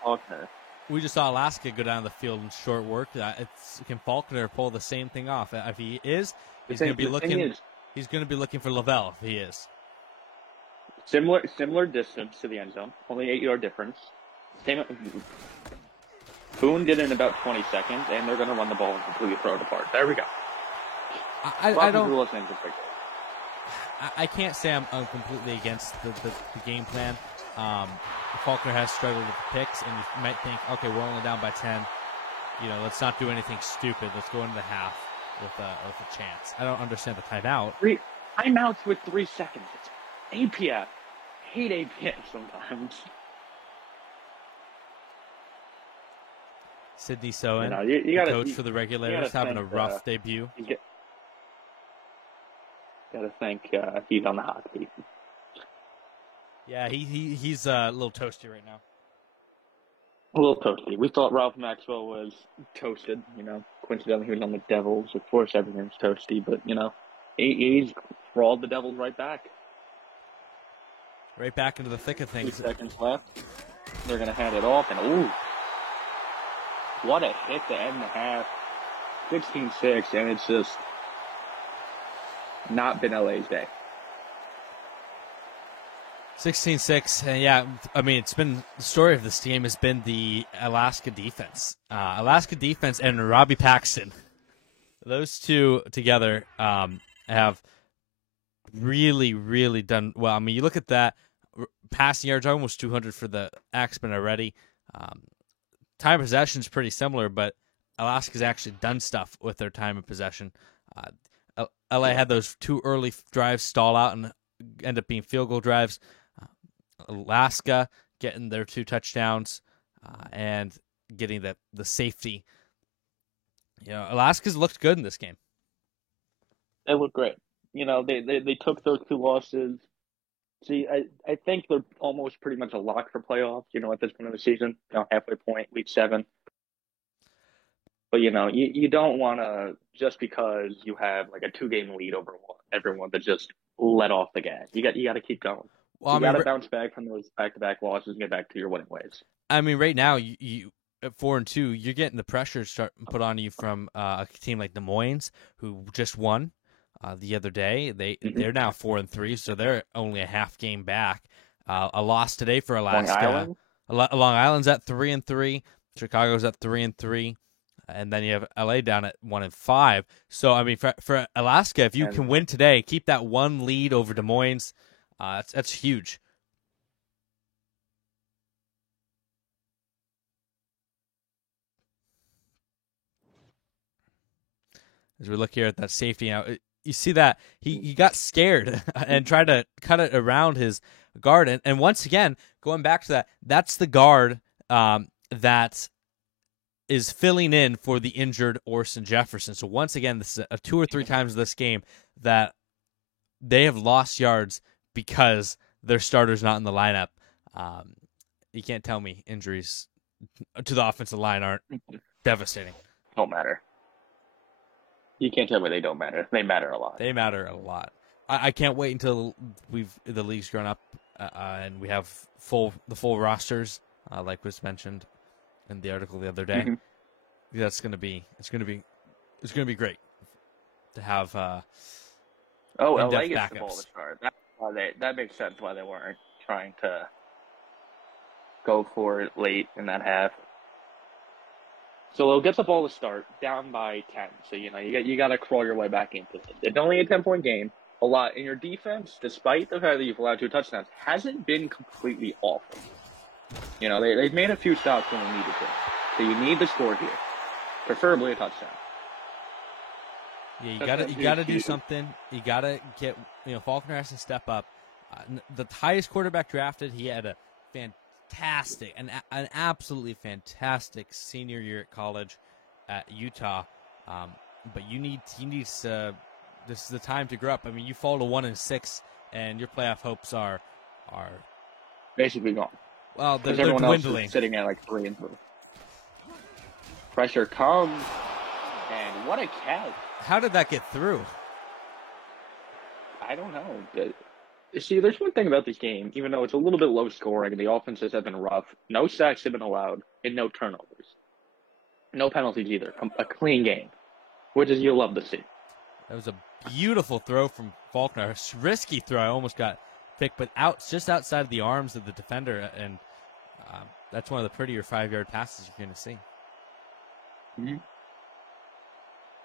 Alaska go down the field in short work. Can Faulkner pull the same thing off? If he is, he's going to be looking. He's going to be looking for Lavelle. If he is similar distance to the end zone, only 8-yard difference. Boone did it in about 20 seconds, and they're going to run the ball and completely throw it apart. There we go. I don't. I can't say I'm completely against the game plan. Faulkner has struggled with the picks, and you might think, okay, we're only down by 10. Let's not do anything stupid. Let's go into the half with a chance. I don't understand the timeout. Timeouts with 3 seconds. It's APF. Hate APF sometimes. Sidney Sowen, coach for the Regulators, having a rough debut. Got to think he's on the hot seat. Yeah, he's a little toasty right now. A little toasty. We thought Ralph Maxwell was toasted. Coincidentally, he was on the Devils. Of course, everything's toasty, but he's crawled the Devils right back. Right back into the thick of things. 2 seconds left. They're gonna hand it off, and ooh, what a hit to end the half. 16-6, and it's just not been LA's day. 16-6, and yeah, I mean, it's been the story of this game has been the Alaska defense. Alaska defense and Robbie Paxton. Those two together have really, really done well. I mean, you look at that, passing yards, almost 200 for the Axemen already. Time of possession is pretty similar, but Alaska's actually done stuff with their time of possession. LA had those 2 early drives stall out and end up being field goal drives. Alaska getting their 2 touchdowns and getting the safety. Alaska's looked good in this game. They look great. They took those 2 losses. See, I think they're almost pretty much a lock for playoffs, at this point of the season, halfway point, week 7. But, you don't want to, just because you have like a 2-game lead over everyone, to just let off the gas. You got to keep going. Well, you got to bounce back from those back-to-back losses and get back to your winning ways. I mean, right now, you at 4-2, you're getting the pressure put on you from a team like Des Moines, who just won the other day. They're now 4-3, so they're only a half game back. A loss today for Alaska. Long Island's at 3-3. Chicago's at 3-3. And then you have LA down at 1-5. So I mean, for Alaska, if you can win today, keep that 1 lead over Des Moines. That's huge. As we look here at that safety now, you see that he got scared and tried to cut it around his guard. And once again, going back to that's the guard that is filling in for the injured Orson Jefferson. So once again, this is 2 or 3 times this game that they have lost yards because their starter's not in the lineup. You can't tell me injuries to the offensive line aren't devastating. Don't matter. You can't tell me they don't matter. They matter a lot. They matter a lot. I can't wait until the league's grown up and we have the full rosters, like was mentioned in the article the other day. Mm-hmm. It's gonna be great to have. LA gets the ball to start. That makes sense why they weren't trying to go for it late in that half. So they'll get the ball to start, down by 10. So you got to crawl your way back into it. It's only a 10-point game. A lot in your defense, despite the fact that you've allowed 2 touchdowns, hasn't been completely awful. They've made a few stops when they needed to. So you need to score here, preferably a touchdown. Yeah, you gotta do something. You gotta get. Faulkner has to step up. The highest quarterback drafted, he had a fantastic, an absolutely fantastic senior year at college at Utah. But he needs to this is the time to grow up. I mean, you fall to 1-6, and your playoff hopes are basically gone. Well, Because they're everyone dwindling. else is sitting at like 3-3. Pressure comes, and what a catch! How did that get through? I don't know. See, there's one thing about this game, even though it's a little bit low scoring and the offenses have been rough, no sacks have been allowed and no turnovers. No penalties either. A clean game, which is you'll love to see. That was a beautiful throw from Faulkner. A risky throw. I almost got picked, but just outside of the arms of the defender, and that's one of the prettier 5-yard passes you're going to see. Mm-hmm.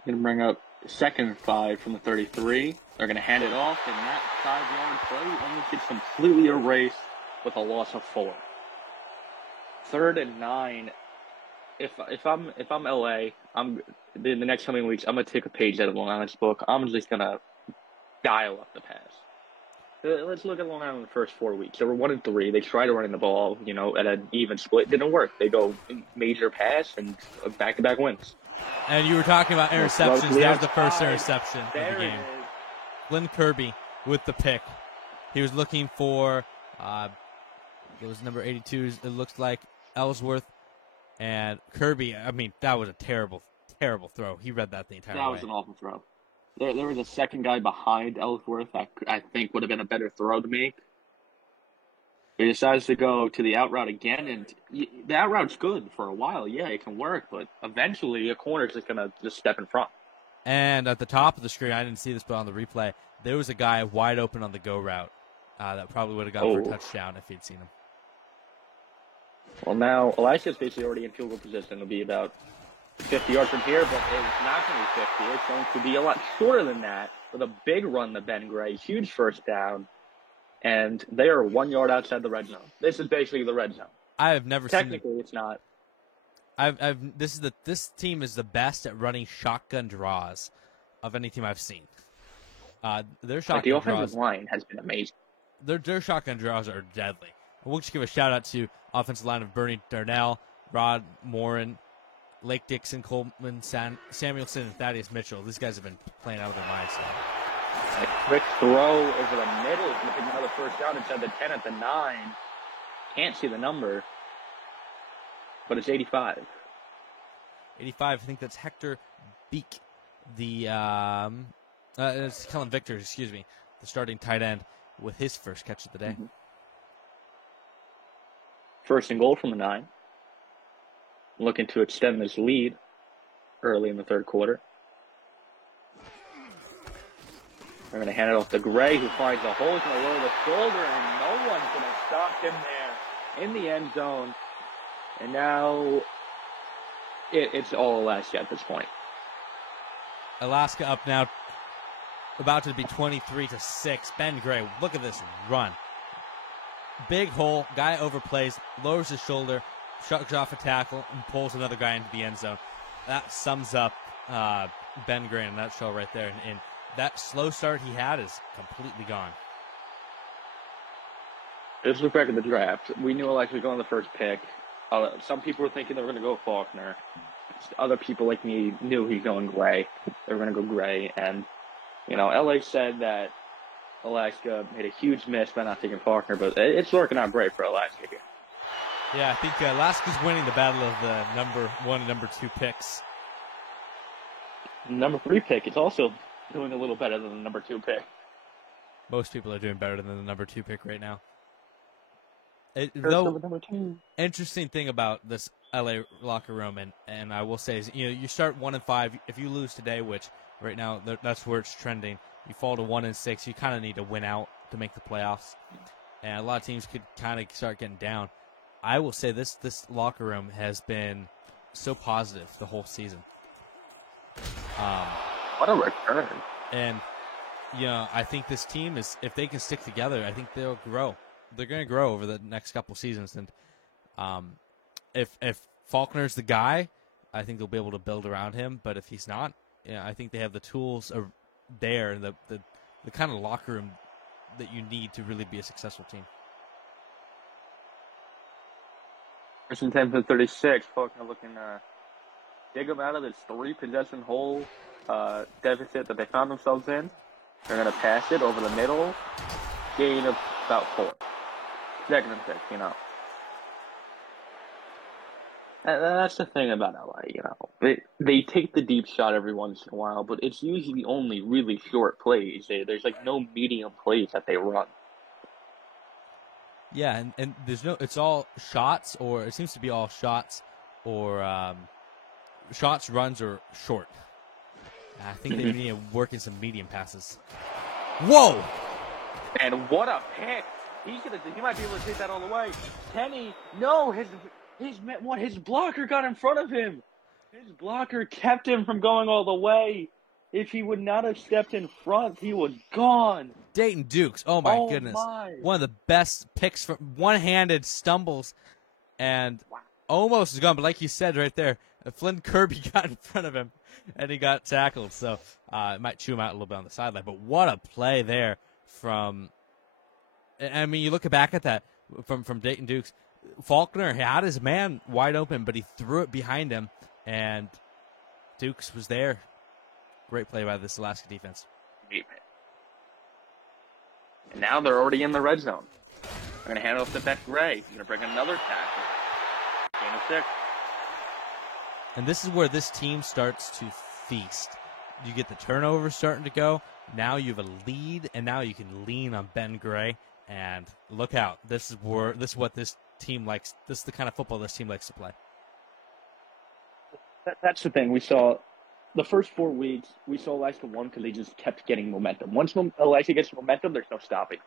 Going to bring up second and 5 from the 33. They're going to hand it off, and that 5-yard play almost gets completely erased with a loss of 4. 3rd and 9. If I'm LA, in the next coming weeks, I'm gonna take a page out of Long Island's book. I'm just gonna dial up the pass. Let's look at Long Island in the first 4 weeks. They were 1-3. They tried running the ball, at an even split. Didn't work. They go major pass and back-to-back wins. And you were talking about interceptions. There's the first interception of the game. Glenn Kirby with the pick. He was looking for, it was number 82, it looks like, Ellsworth. And Kirby, I mean, that was a terrible, terrible throw. He read that the entire way. That was an awful throw. There was a second guy behind Ellsworth that I think would have been a better throw to make. He decides to go to the out route again, and the out route's good for a while. Yeah, it can work, but eventually a corner's just going to just step in front. And at the top of the screen, I didn't see this, but on the replay, there was a guy wide open on the go route that probably would have gone for a touchdown if he'd seen him. Well, now Alaska's basically already in field goal position. It'll be about 50 yards from here, but it's not going to be 50. It's going to be a lot shorter than that with a big run to Ben Gray, huge first down, and they are 1 yard outside the red zone. This is basically the red zone. I have never Technically, it's not. This team is the best at running shotgun draws of any team I've seen. Their shotgun the offensive draws, line has been amazing. Their shotgun draws are deadly. We'll just give a shout out to offensive line of Bernie Darnell, Rod Morin, Lake Dixon, Coleman Samuelson, and Thaddeus Mitchell. These guys have been playing out of their minds. A quick throw over the middle. It's going to take another first down inside the 10 at the 9. Can't see the number, but it's 85. 85, I think that's Hector Beek, it's Kellen Victor, excuse me, the starting tight end with his first catch of the day. Mm-hmm. First and goal from the 9. Looking to extend this lead early in the third quarter. They're going to hand it off to Gray, who finds the hole. He's going to lower the shoulder, and no one's going to stop him there in the end zone. And now it's all Alaska at this point. Alaska up now, about to be 23-6. Ben Gray, look at this run. Big hole, guy overplays, lowers his shoulder, shucks off a tackle, and pulls another guy into the end zone. That sums up Ben Gray in a nutshell right there. And that slow start he had is completely gone. Let's look back at the draft. We knew Alex was going the first pick. Some people were thinking they were going to go Faulkner. Other people like me knew he's going Gray. They were going to go Gray. And, LA said that Alaska made a huge miss by not taking Faulkner, but it's working out great for Alaska here. Yeah, I think Alaska's winning the battle of the number 1 and number 2 picks. Number 3 pick is also doing a little better than the number 2 pick. Most people are doing better than the number 2 pick right now. Number 2. Interesting thing about this LA locker room, and I will say, is you start 1-5. If you lose today, which right now that's where it's trending, you fall to 1-6. You kind of need to win out to make the playoffs, and a lot of teams could kind of start getting down. I will say this locker room has been so positive the whole season. What a return! And I think this team is, if they can stick together, I think they'll grow. They're going to grow over the next couple seasons, and if Faulkner's the guy, I think they'll be able to build around him. But if he's not, I think they have the tools there, and the kind of locker room that you need to really be a successful team. First and 10 for 36. Faulkner looking to dig him out of this 3-possession hole. deficit that they found themselves in. They're going to pass it over the middle, gain of about 4. 2nd and 6, you know. And that's the thing about LA, you know. They take the deep shot every once in a while, but it's usually only really short plays. There's like no medium plays that they run. Yeah, and there's no. It's all shots, or it seems to be all shots, or shots, runs, or short. I think they need to work in some medium passes. Whoa! And what a pick! He might be able to take that all the way. Kenny, no, his blocker got in front of him. His blocker kept him from going all the way. If he would not have stepped in front, he was gone. Dayton Dukes, oh my goodness. My. One of the best picks from one-handed stumbles and almost gone. But like you said right there, Flynn Kirby got in front of him and he got tackled. So it might chew him out a little bit on the sideline. But what a play there from, I mean, you look back at that from Dayton Dukes. Faulkner had his man wide open, but he threw it behind him, and Dukes was there. Great play by this Alaska defense. And now they're already in the red zone. They're going to hand it off to Ben Gray. He's going to bring another tackle. Gain of 6. And this is where this team starts to feast. You get the turnover starting to go. Now you have a lead, and now you can lean on Ben Gray. And look out. This is what this team likes. This is the kind of football this team likes to play. That's the thing. We saw the first 4 weeks, we saw Alaska won because they just kept getting momentum. Once Alaska gets momentum, there's no stopping.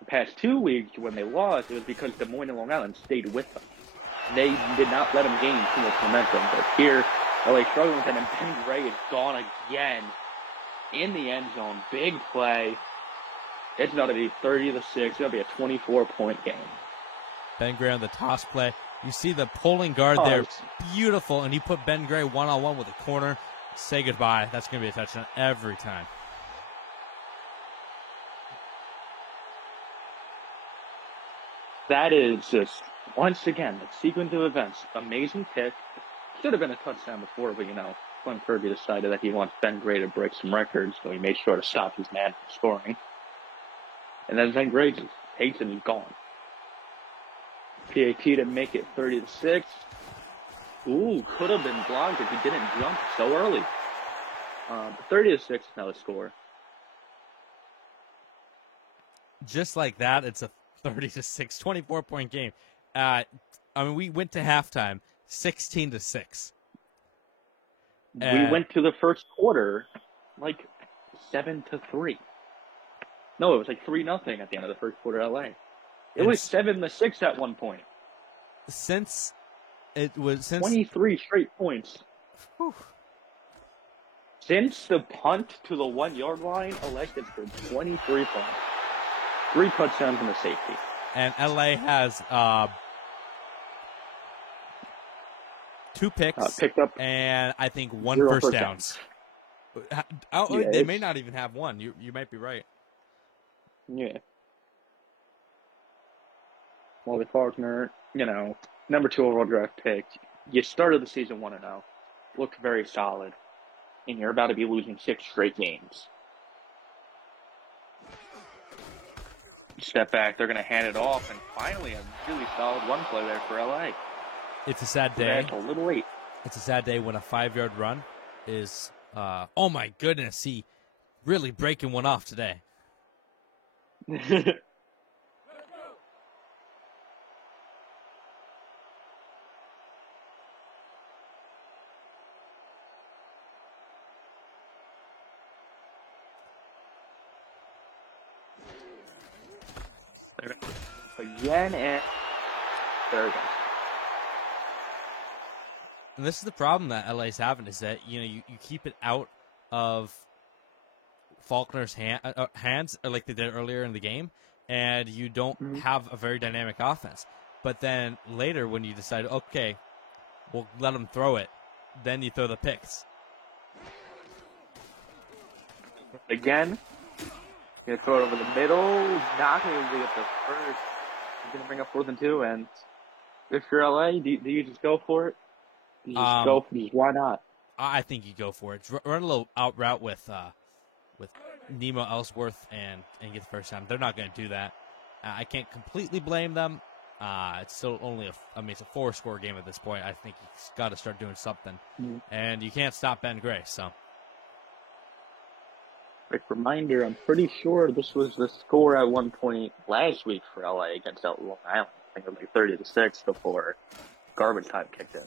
The past 2 weeks, when they lost, it was because Des Moines and Long Island stayed with them. They did not let them gain too much momentum. But here, LA struggling with it, and Ben Gray is gone again in the end zone. Big play. It's going to be 30-6. It's going to be a 24-point game. Ben Gray on the toss play. You see the pulling guard there. Beautiful. And he put Ben Gray one-on-one with a corner. Say goodbye. That's going to be a touchdown every time. That is just, once again, the sequence of events. Amazing pick. Should have been a touchdown before, but, you know, Glenn Kirby decided that he wants Ben Gray to break some records, so he made sure to stop his man from scoring. And then Ben Gray just takes it and he's gone. PAT to make it 30-6. Ooh, could have been blocked if he didn't jump so early. 30-6 is now the score. Just like that, it's a 30-6, 24-point game. I mean, we went to halftime 16-6. We went to the first quarter like 7-3. No, it was like 3-0 at the end of the first quarter. LA. It was 7-6 at one point. Since 23 straight points. Whew. Since the punt to the 1 yard line, Alaska scored 23 points. 3 touchdowns and a safety. And LA has 2 picks picked up and I think 1 first downs. They may not even have 1. You might be right. Yeah. Wally Faulkner, you know, number 2 overall draft pick. You started the season 1-0. Looked very solid. And you're about to be losing 6 straight games. Step back, they're going to hand it off, and finally a really solid run play there for LA. It's a sad day. It's a little late. It's a sad day when a 5-yard run is, oh my goodness, he really breaking one off today. Again, and there it goes. And this is the problem that LA's having is that, you know, you keep it out of Faulkner's hands, like they did earlier in the game, and you don't have a very dynamic offense. But then later when you decide, okay, we'll let him throw it, then you throw the picks. Again, going to throw it over the middle, not going to get the first. He's going to bring up 4th and 2, and if you're LA, do you just go for it? You just go for it. Why not? I think you go for it. Run a little out route with Nemo Ellsworth and get the first down. They're not going to do that. I can't completely blame them. It's still only it's a 4-score game at this point. I think he's got to start doing something, and you can't stop Ben Gray. So, quick reminder: I'm pretty sure this was the score at one point last week for LA against Long Island. I think it was like 30-6 before garbage time kicked in.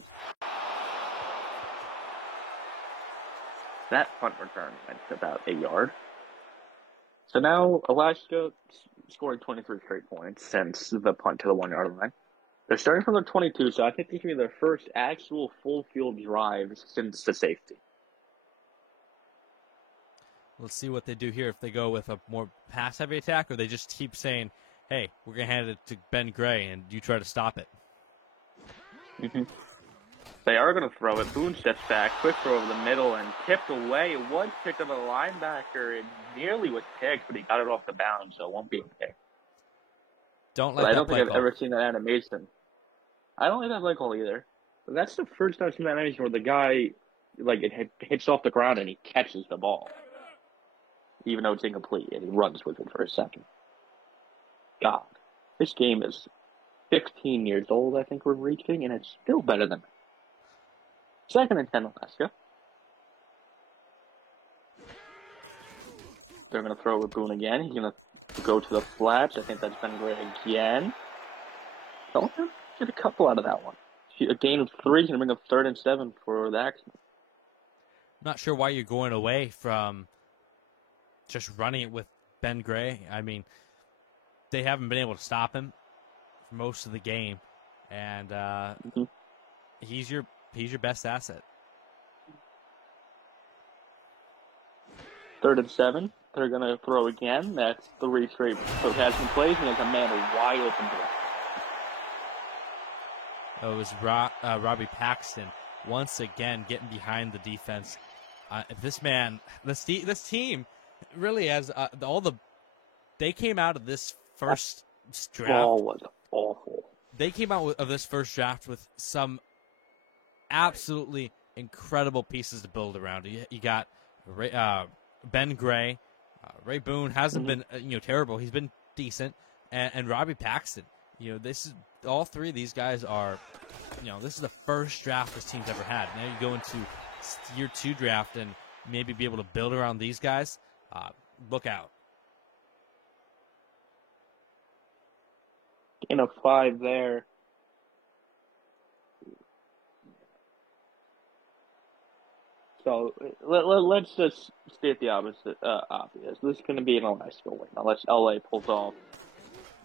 That punt return went about a yard. So now Alaska scoring 23 straight points since the punt to the 1-yard line. They're starting from the 22, so I think this will be their first actual full field drive since the safety. Let's see what they do here. If they go with a more pass-heavy attack, or they just keep saying, "Hey, we're gonna hand it to Ben Gray, and you try to stop it." Mm-hmm. They are going to throw it. Boone steps back, quick throw over the middle, and tipped away. It was picked up a linebacker. It nearly was picked, but he got it off the bounds, so it won't be a pick. I don't think I've ever seen that animation. I don't like that play call either. But that's the first time I've seen that animation where the guy, it hits off the ground and he catches the ball, even though it's incomplete, and he runs with it for a second. God, this game is 15 years old, I think we're reaching, and it's still better than 2nd and 10, Alaska. They're going to throw with Boone again. He's going to go to the flats. I think that's Ben Gray again. Don't get a couple out of that one. A gain of 3 is going to bring up 3rd and 7 for the Axemen. I'm not sure why you're going away from just running it with Ben Gray. I mean, they haven't been able to stop him for most of the game, and he's your best asset. 3rd and 7. They're going to throw again. That's 3 straight passing plays, and there's a man wide open there. It was Robbie Paxton once again getting behind the defense. This team really has they came out of this first draft. Ball was awful. They came out of this first draft with some absolutely incredible pieces to build around. You got Ben Gray, Ray Boone hasn't been terrible. He's been decent, and Robbie Paxton. This is all 3 of these guys are. This is the first draft this team's ever had. Now you go into year 2 draft and maybe be able to build around these guys. Look out. In a 5 there. So let's just state the obvious. This is going to be an Alaska win unless LA pulls off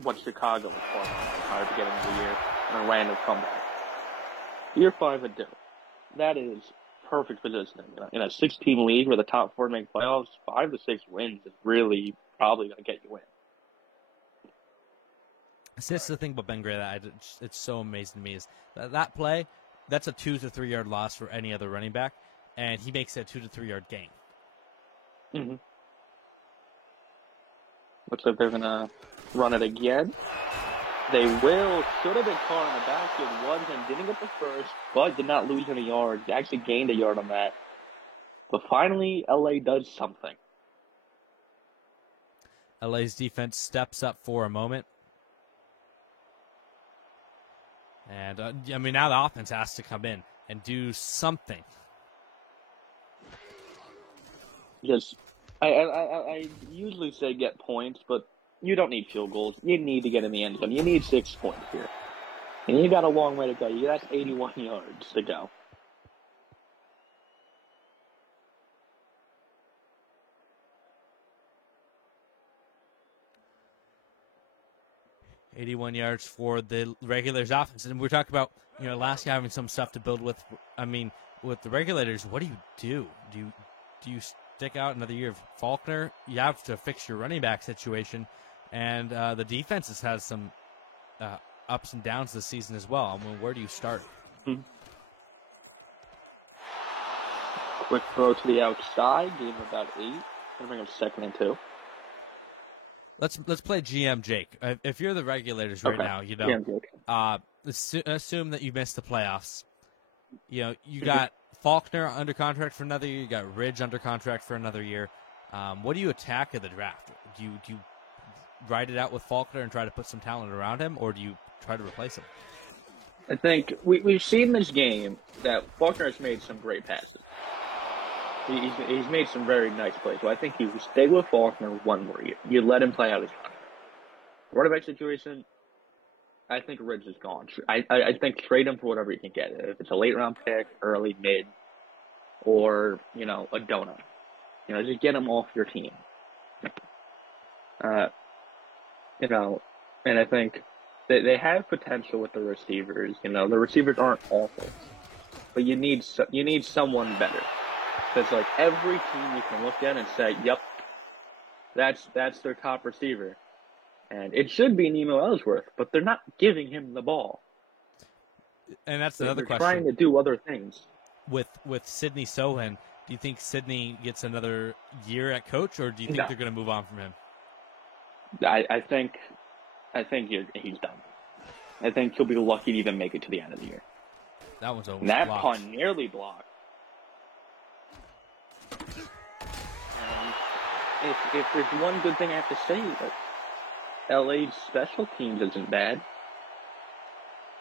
what Chicago was pulling off at the beginning of the year and a random comeback. Year 5 and 2. That is perfect positioning. In a 6-team league where the top 4 make playoffs, 5 to 6 wins is really probably going to get you in. See, that's the thing about Ben Gray that it's so amazing to me is that play, that's a 2 to 3 yard loss for any other running back, and he makes it a 2 to 3 yard gain. Mm-hmm. Looks like they're going to run it again. They will. Should have been caught in the backfield once and didn't get the first, but did not lose any yards. They actually gained a yard on that. But finally, LA does something. LA's defense steps up for a moment. And, now the offense has to come in and do something. Just, I usually say get points, but you don't need field goals. You need to get in the end zone. You need 6 points here. And you got a long way to go. You got 81 yards to go. $81 yards for the Regulators offense. And we're talking about, Alaska having some stuff to build with. I mean, with the Regulators, what do you do? Do you stick out another year of Faulkner? You have to fix your running back situation. And the defense has had some ups and downs this season as well. I mean, where do you start? Quick throw to the outside. Gain of about 8. Going to bring up 2nd and 2. Let's play GM Jake. If you're the Regulators right now, GM Jake. Assume that you missed the playoffs. You got Faulkner under contract for another year. You got Ridge under contract for another year. What do you attack in the draft? Do you ride it out with Faulkner and try to put some talent around him, or do you try to replace him? I think we've seen this game that Faulkner has made some great passes. He's made some very nice plays. So I think you stay with Faulkner one more year. You let him play out his contract. Running back situation, I think Ridge is gone. I think trade him for whatever you can get. If it's a late round pick, early, mid, or a donut. Just get him off your team. And I think they have potential with the receivers. The receivers aren't awful, but you need someone better. Because like every team you can look at and say, "Yep, that's their top receiver," and it should be Nemo Ellsworth, but they're not giving him the ball. And that's another question. They're trying to do other things. With Sidney Sohan, do you think Sidney gets another year at coach, or do you think they're going to move on from him? I think he's done. I think he'll be lucky to even make it to the end of the year. That one's over. That punt nearly blocked. If there's one good thing I have to say, that LA's special teams isn't bad.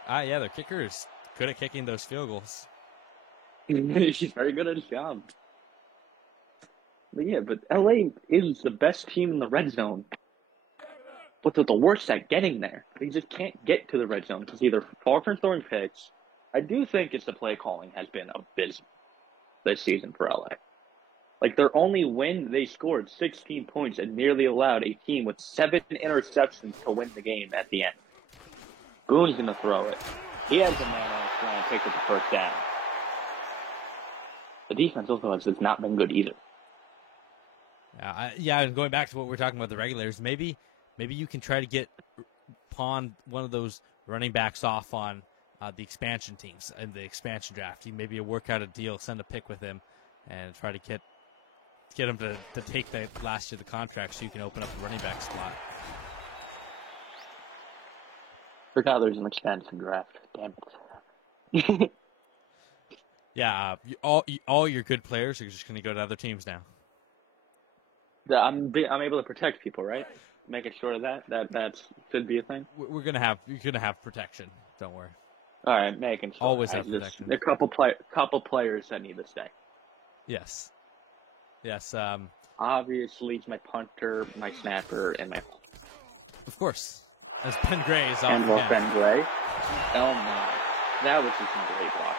Yeah, their kicker is good at kicking those field goals. He's very good at his job. But LA is the best team in the red zone. But they're the worst at getting there. They just can't get to the red zone because either Faulkner's throwing picks. I do think it's the play calling has been abysmal this season for LA. Like, their only win, they scored 16 points and nearly allowed a team with 7 interceptions to win the game at the end. Boone's going to throw it. He has a man on his line and takes it the first down. The defense also has not been good either. And going back to what we're talking about, the regulators, maybe you can try to pawn one of those running backs off on the expansion teams in the expansion draft. Maybe you work out a deal, send a pick with him, and try to get him to take the last year of the contract so you can open up a running back spot. Forgot there's an expansion draft. Damn it. Yeah, all your good players are just going to go to other teams now. I'm able to protect people, right? Making sure that should be a thing. You're gonna have protection. Don't worry. All right, making sure. Always have protection. A couple players that need to stay. Yes. Obviously, it's my punter, my snapper, and my. Of course, as Ben Gray is off and again. Ben Gray. Oh my, that was just a great block.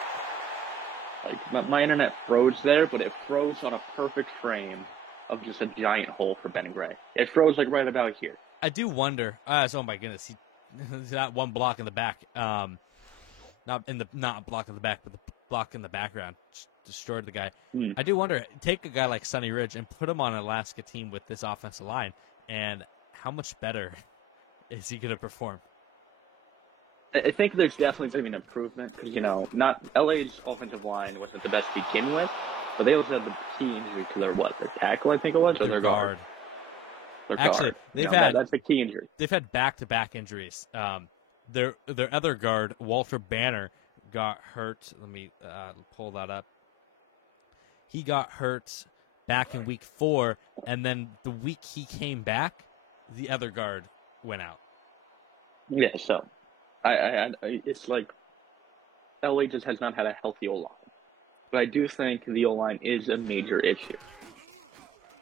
Like my internet froze there, but it froze on a perfect frame of just a giant hole for Ben Gray. It froze like right about here. I do wonder. Oh my goodness, he's not one block in the back. Not block in the back, but the block in the background destroyed the guy. I do wonder. Take a guy like Sonny Ridge and put him on an Alaska team with this offensive line, and how much better is he going to perform? I think there's definitely going to be an improvement because not LA's offensive line wasn't the best to begin with. But they also had the key injury to their tackle, I think it was, or their guard. Their Actually, guard. That's a key injury. They've had back-to-back injuries. Their other guard, Walter Banner, got hurt. Let me pull that up. He got hurt back in week 4, and then the week he came back, the other guard went out. Yeah, so it's like LA just has not had a healthy O-line. But I do think the O-line is a major issue.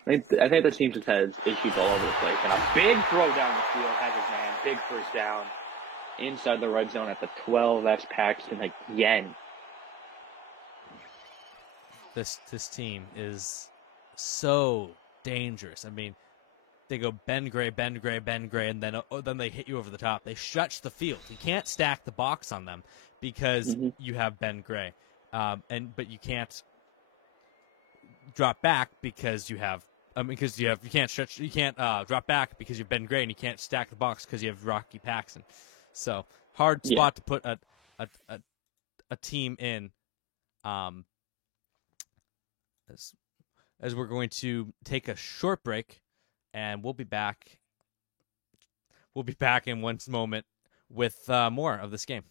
I think the team just has issues all over the place. And a big throw down the field has his man. Big first down. Inside the red zone at the 12. That's Paxton again. This team is so dangerous. I mean, they go Ben Gray, and then they hit you over the top. They stretch the field. You can't stack the box on them because you have Ben Gray. But you can't drop back because you can't drop back because you have Ben Gray, and you can't stack the box because you have Rocky Paxton. So hard spot to put a team in. As we're going to take a short break, and we'll be back. We'll be back in one moment with more of this game.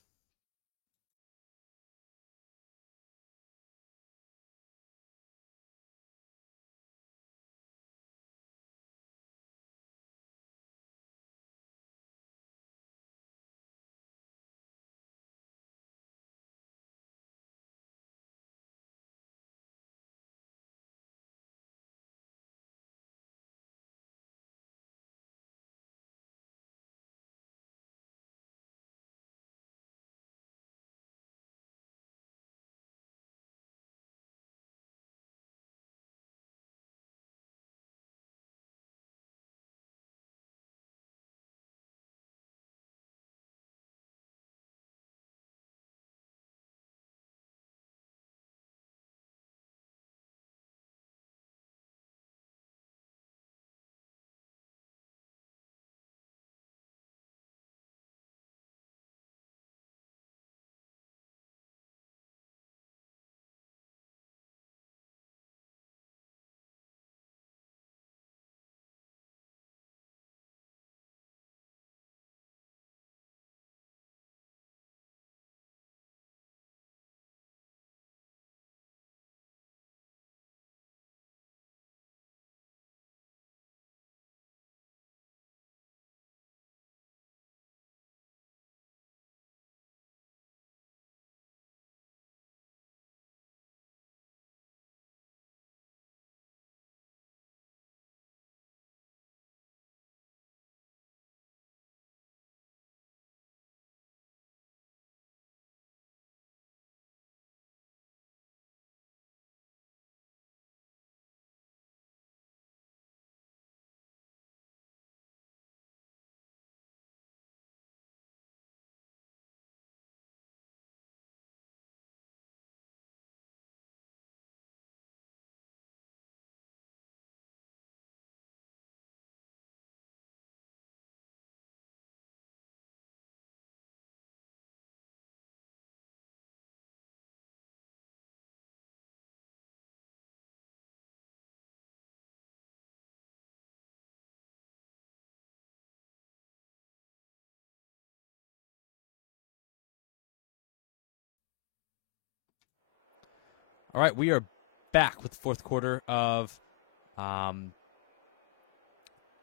All right, we are back with the fourth quarter of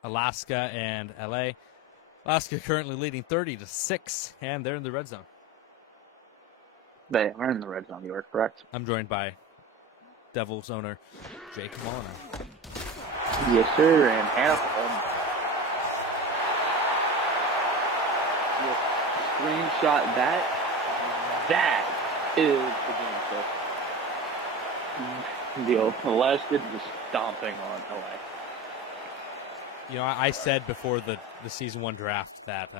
Alaska and LA. Alaska currently leading 30-6, and they're in the red zone. They are in the red zone. You are correct. I'm joined by Devils owner Jake Molnar. Yes, sir. And half. Screenshot that. That is the game clip. The Alaska just stomping on LA. You know, I said before the season 1 draft that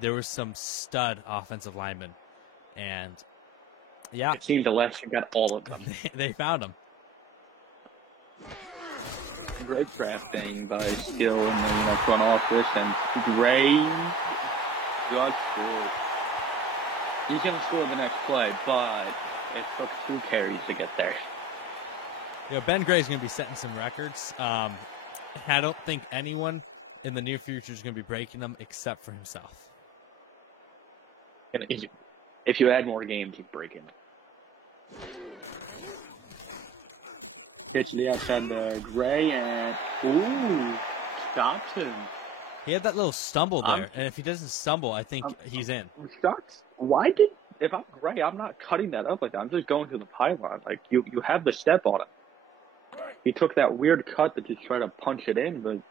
there was some stud offensive linemen, and yeah, it seems Alaska got all of them. They found them. Great drafting by Skill and the front office, and Gray got scored. He's going to score the next play, but it took 2 carries to get there. You know, Ben Gray's going to be setting some records. I don't think anyone in the near future is going to be breaking them except for himself. And if you add more games, he's breaking it. Pitch to the outside the Gray, and stops him. He had that little stumble there, and if he doesn't stumble, I think he's in. Shots. If I'm Gray, I'm not cutting that up like that. I'm just going to the pylon. Like, you have the step on him. He took that weird cut to just try to punch it in, but,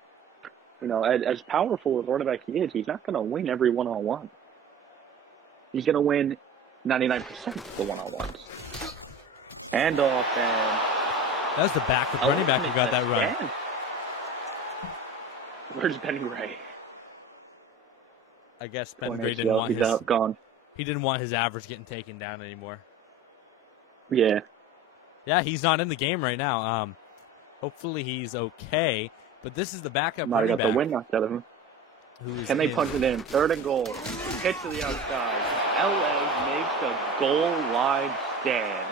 as powerful as running back he is, he's not going to win every one-on-one. He's going to win 99% of the one-on-ones. Handoff, and... That was the backup running back who got that run. Where's Ben Gray? I guess Ben Gray didn't want his... Gone. He didn't want his average getting taken down anymore. Yeah. Yeah, he's not in the game right now. Hopefully he's okay. But this is the backup running back. Might have got the wind knocked out of him. Can they punch it in? 3rd and goal. Pitch to the outside. LA makes a goal line stand.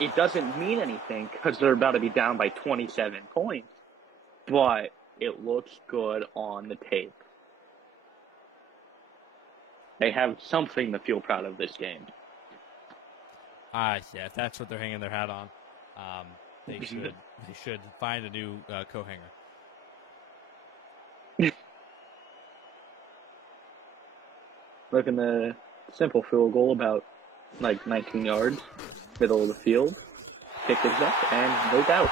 It doesn't mean anything because they're about to be down by 27 points. But it looks good on the tape. They have something to feel proud of this game. Yeah, if that's what they're hanging their hat on, they should find a new co-hanger. Look in the simple field goal, about 19 yards, middle of the field. Pick it up, and no doubt.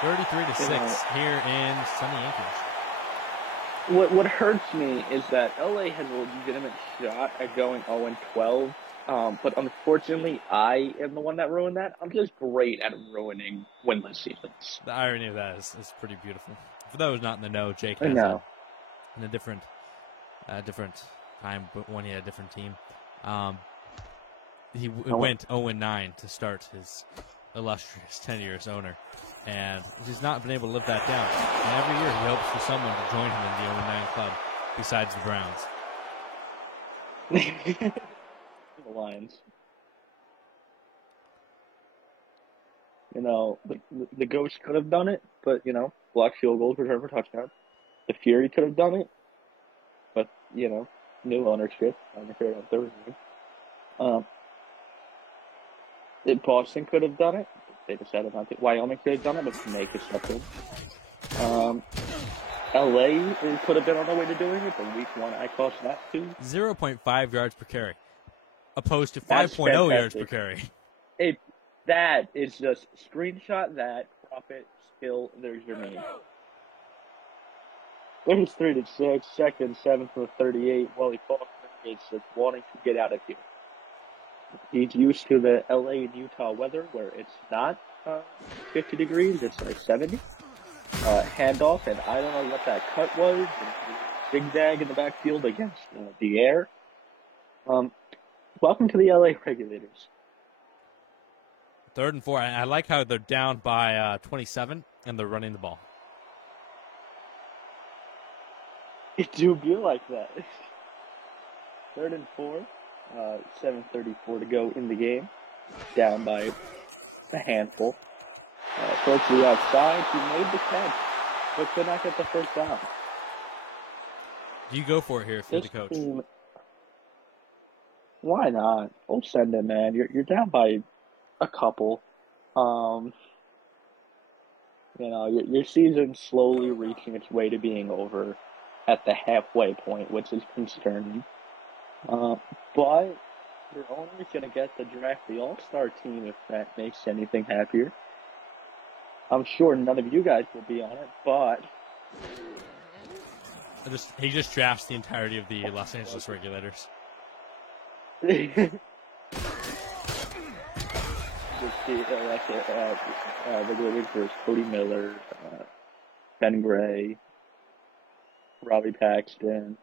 33-6 here in sunny Anchorage. What hurts me is that LA has a legitimate shot at going 0-12, but unfortunately, I am the one that ruined that. I'm just great at ruining winless seasons. The irony of that is pretty beautiful. For those not in the know, Jake has in a different time, but when he had a different team, he went 0-9 to start his illustrious tenure as owner, and he's not been able to live that down. And every year he hopes for someone to join him in the 0-9 club besides the Browns. The Lions. The Ghost could have done it, but, blocked field goals, return for touchdown. The Fury could have done it, but, new ownership. I'm afraid of their name. Boston could have done it. They decided not to. Wyoming could have done it, but Snake accepted. LA could have been on the way to doing it, but week 1 I cost that too. 0.5 yards per carry, opposed to 5.0 yards per carry. That is just screenshot that, crop it, Skill, there's your name. 33-6, 2nd, 7 from the 38. Wally Faulkner is just wanting to get out of here. He's used to the LA and Utah weather where it's not 50 degrees, it's 70. Handoff, and I don't know what that cut was. Zigzag in the backfield against the air. Welcome to the LA Regulators. 3rd and 4. I like how they're down by 27 and they're running the ball. It do be like that. 3rd and 4. 7:34 to go in the game. Down by a handful. Throw to the outside. He made the catch, but could not get the first down. Do you go for it here if you're the coach? Why not? We'll send him, man. You're down by a couple. Um, your season's slowly reaching its way to being over at the halfway point, which is concerning. But your owner's going to get to draft the All-Star team if that makes anything happier. I'm sure none of you guys will be on it, but he just drafts the entirety of the Los Angeles Regulators. Regulators versus Cody Miller, Ben Gray, Robbie Paxton,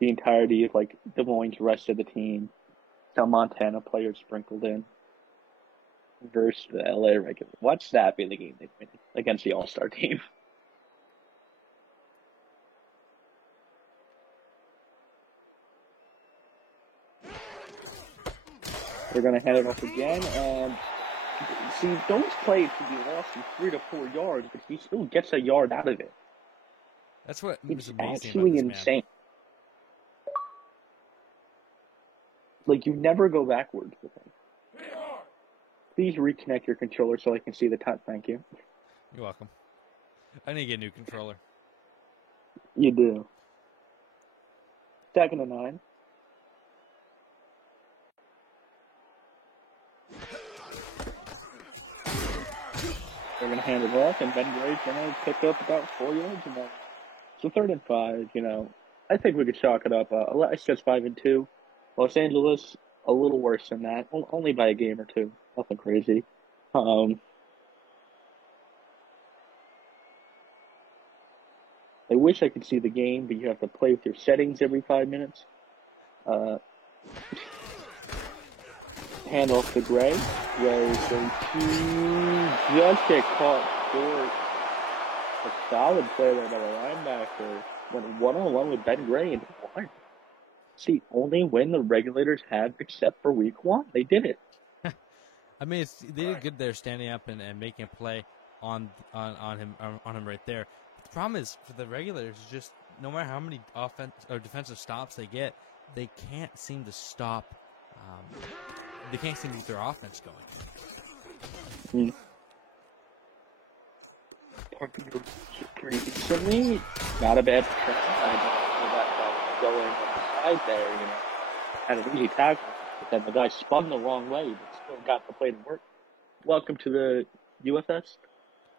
the entirety of Des Moines' rest of the team, some Montana players sprinkled in, versus the LA regular. Watch that be the game they win against the All-Star team. They're going to hand it off again, and see, those plays could be lost in 3 to 4 yards, but he still gets a yard out of it. That's what it's amazing actually about this insane. Man. You never go backwards with him. Please reconnect your controller so I can see the time. Thank you. You're welcome. I need to get a new controller. You do. 2nd and 9. They're going to hand it off, and Ben Gray's going to pick up about 4 yards. So 3rd and 5, I think we could chalk it up. I said 5 and 2. Los Angeles, a little worse than that, only by a game or two. Nothing crazy. I wish I could see the game, but you have to play with your settings every 5 minutes. Hand off to Gray. Gray's going to just get caught short. A solid play there by the linebacker. Went one-on-one with Ben Gray and won. It's the only win the Regulators had except for week 1. They did it. I mean, they did good there, standing up and making a play on him right there. But the problem is for the Regulators, is just no matter how many offense or defensive stops they get, they can't seem to stop. They can't seem to get their offense going. Recently, not a bad trend. I don't know that going on the side there, had an easy tackle, but then the guy spun the wrong way, but still got the play to work. Welcome to the UFS.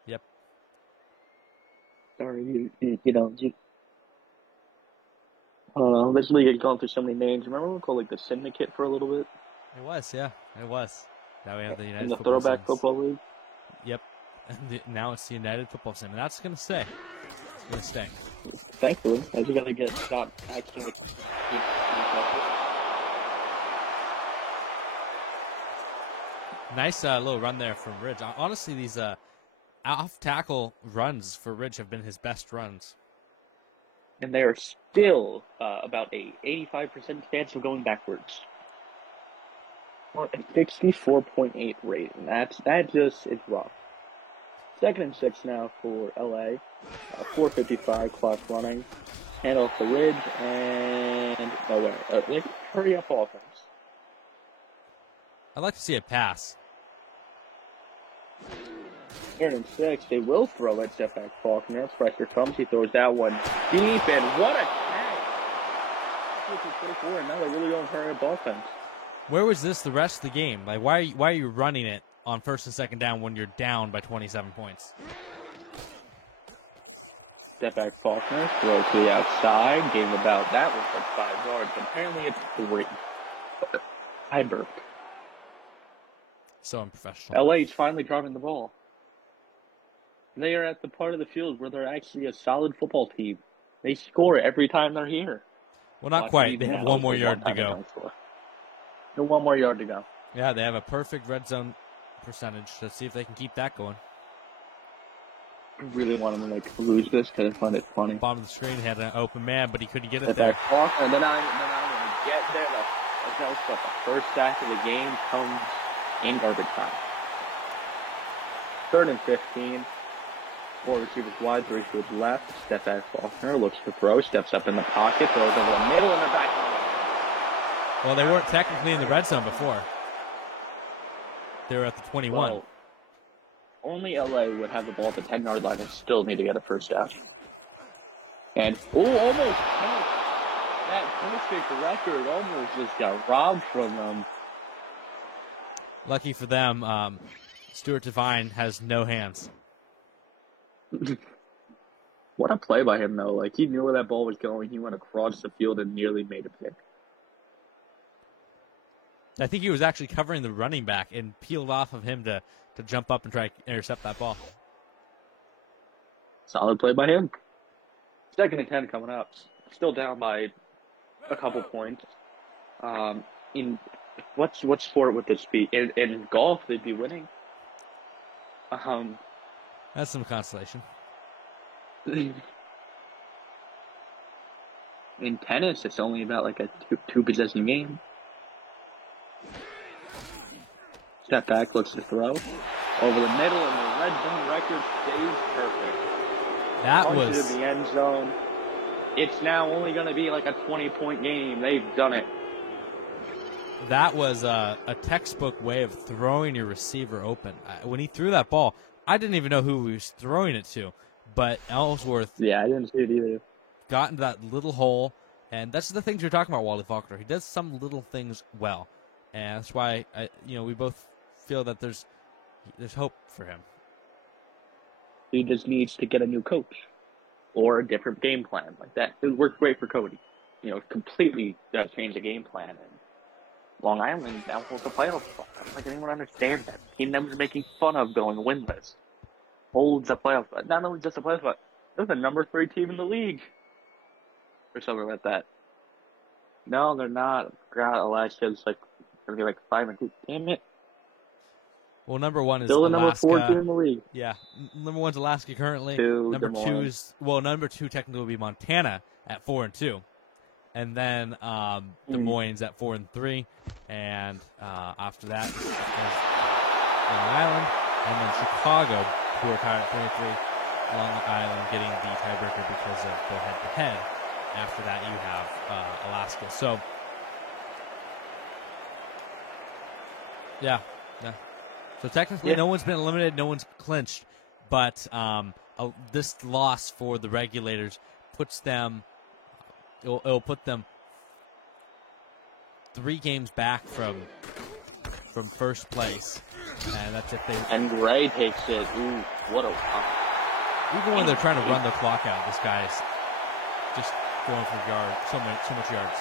Yep. Sorry, I don't know. This league has gone through so many names. Remember when we called the Syndicate for a little bit? It was, yeah. It was. Now we have the United in the Football Throwback Sims. Football League? Yep. And now it's the United Football Sim, and that's going to stay. It's going to stay. Thankfully, as we got to get stopped accidentally. Nice little run there from Ridge. Honestly, these off-tackle runs for Ridge have been his best runs. And they are still about a 85% chance of going backwards. Or a 64.8 rate, and that just is rough. 2nd and 6 now for LA. 4:55 clock running. Hand off the Ridge, and nowhere. Hurry up offense. I'd like to see a pass. 3rd and 6. They will throw it. Step back Faulkner. Pressure comes. He throws that one deep, and what a catch! 24, and now they're really going to hurry up offense. Where was this the rest of the game? Why are you running it on 1st and 2nd down when you're down by 27 points? Step back Faulkner, throw to the outside, game about that was 5 yards. Apparently it's 3. I burped. So unprofessional. LA's finally driving the ball. They are at the part of the field where they're actually a solid football team. They score every time they're here. Well, not quite. They have one more yard to go. One more yard to go. Yeah, they have a perfect red zone percentage. Let's see if they can keep that going. I really want them to lose this because I find it funny. Bottom of the screen, he had an open man, but he couldn't get it there. there. And then I'm going to get there. The first sack of the game comes in garbage time. 3rd and 15. 4 receivers wide, 3 to the left. Step back Faulkner looks to throw, steps up in the pocket, throws over the middle, and they're back on the Well, they weren't technically in the red zone before. They were at the 21. Well, only LA would have the ball at the 10-yard line and still need to get a first down. And, almost. That perfect record almost just got robbed from them. Lucky for them, Stuart Devine has no hands. What a play by him, though. Like, he knew where that ball was going. He went across the field and nearly made a pick. I think he was actually covering the running back and peeled off of him to jump up and try to intercept that ball. Solid play by him. 2nd and 10 coming up. Still down by a couple points. In what sport would this be? In golf, they'd be winning. That's some consolation. In tennis, it's only about like a two possession game. Step back, looks to throw. Over the middle, and the red zone record stays perfect. That Punch was it in the end zone. It's now only going to be like a 20-point game. They've done it. That was a textbook way of throwing your receiver open. When he threw that ball, I didn't even know who he was throwing it to, but Ellsworth Yeah, I didn't see it either. got into that little hole, and that's the things you're talking about, Wally Faulkner. He does some little things well, and that's why we both feel that there's hope for him. He just needs to get a new coach or a different game plan like that. It worked great for Cody. Completely changed the game plan. And Long Island now holds the playoff spot. I don't think anyone understands that. Team that was making fun of going winless holds the playoff spot. Not only just a playoff spot, they're the number 3 team in the league. Or something like that. No, they're not. God, Alaska's going to be 5-2. Damn it. Well, number 1 is Still the Alaska. number 4 team in the league. Yeah, number 1's Alaska currently. Number 2 is number 2 technically will be Montana at 4-2, and then Des Moines at 4-3, and after that is Long Island, and then Chicago, who are tied at 3-3. Long Island getting the tiebreaker because of the head-to-head. After that, you have Alaska. So, yeah. So technically, no one's been eliminated, no one's clinched, but this loss for the Regulators puts them. It'll put them 3 games back from first place, and that's if they. And Gray takes it. Ooh, what a! Even when they're trying to run the clock out, this guy's just going for yards, so much yards.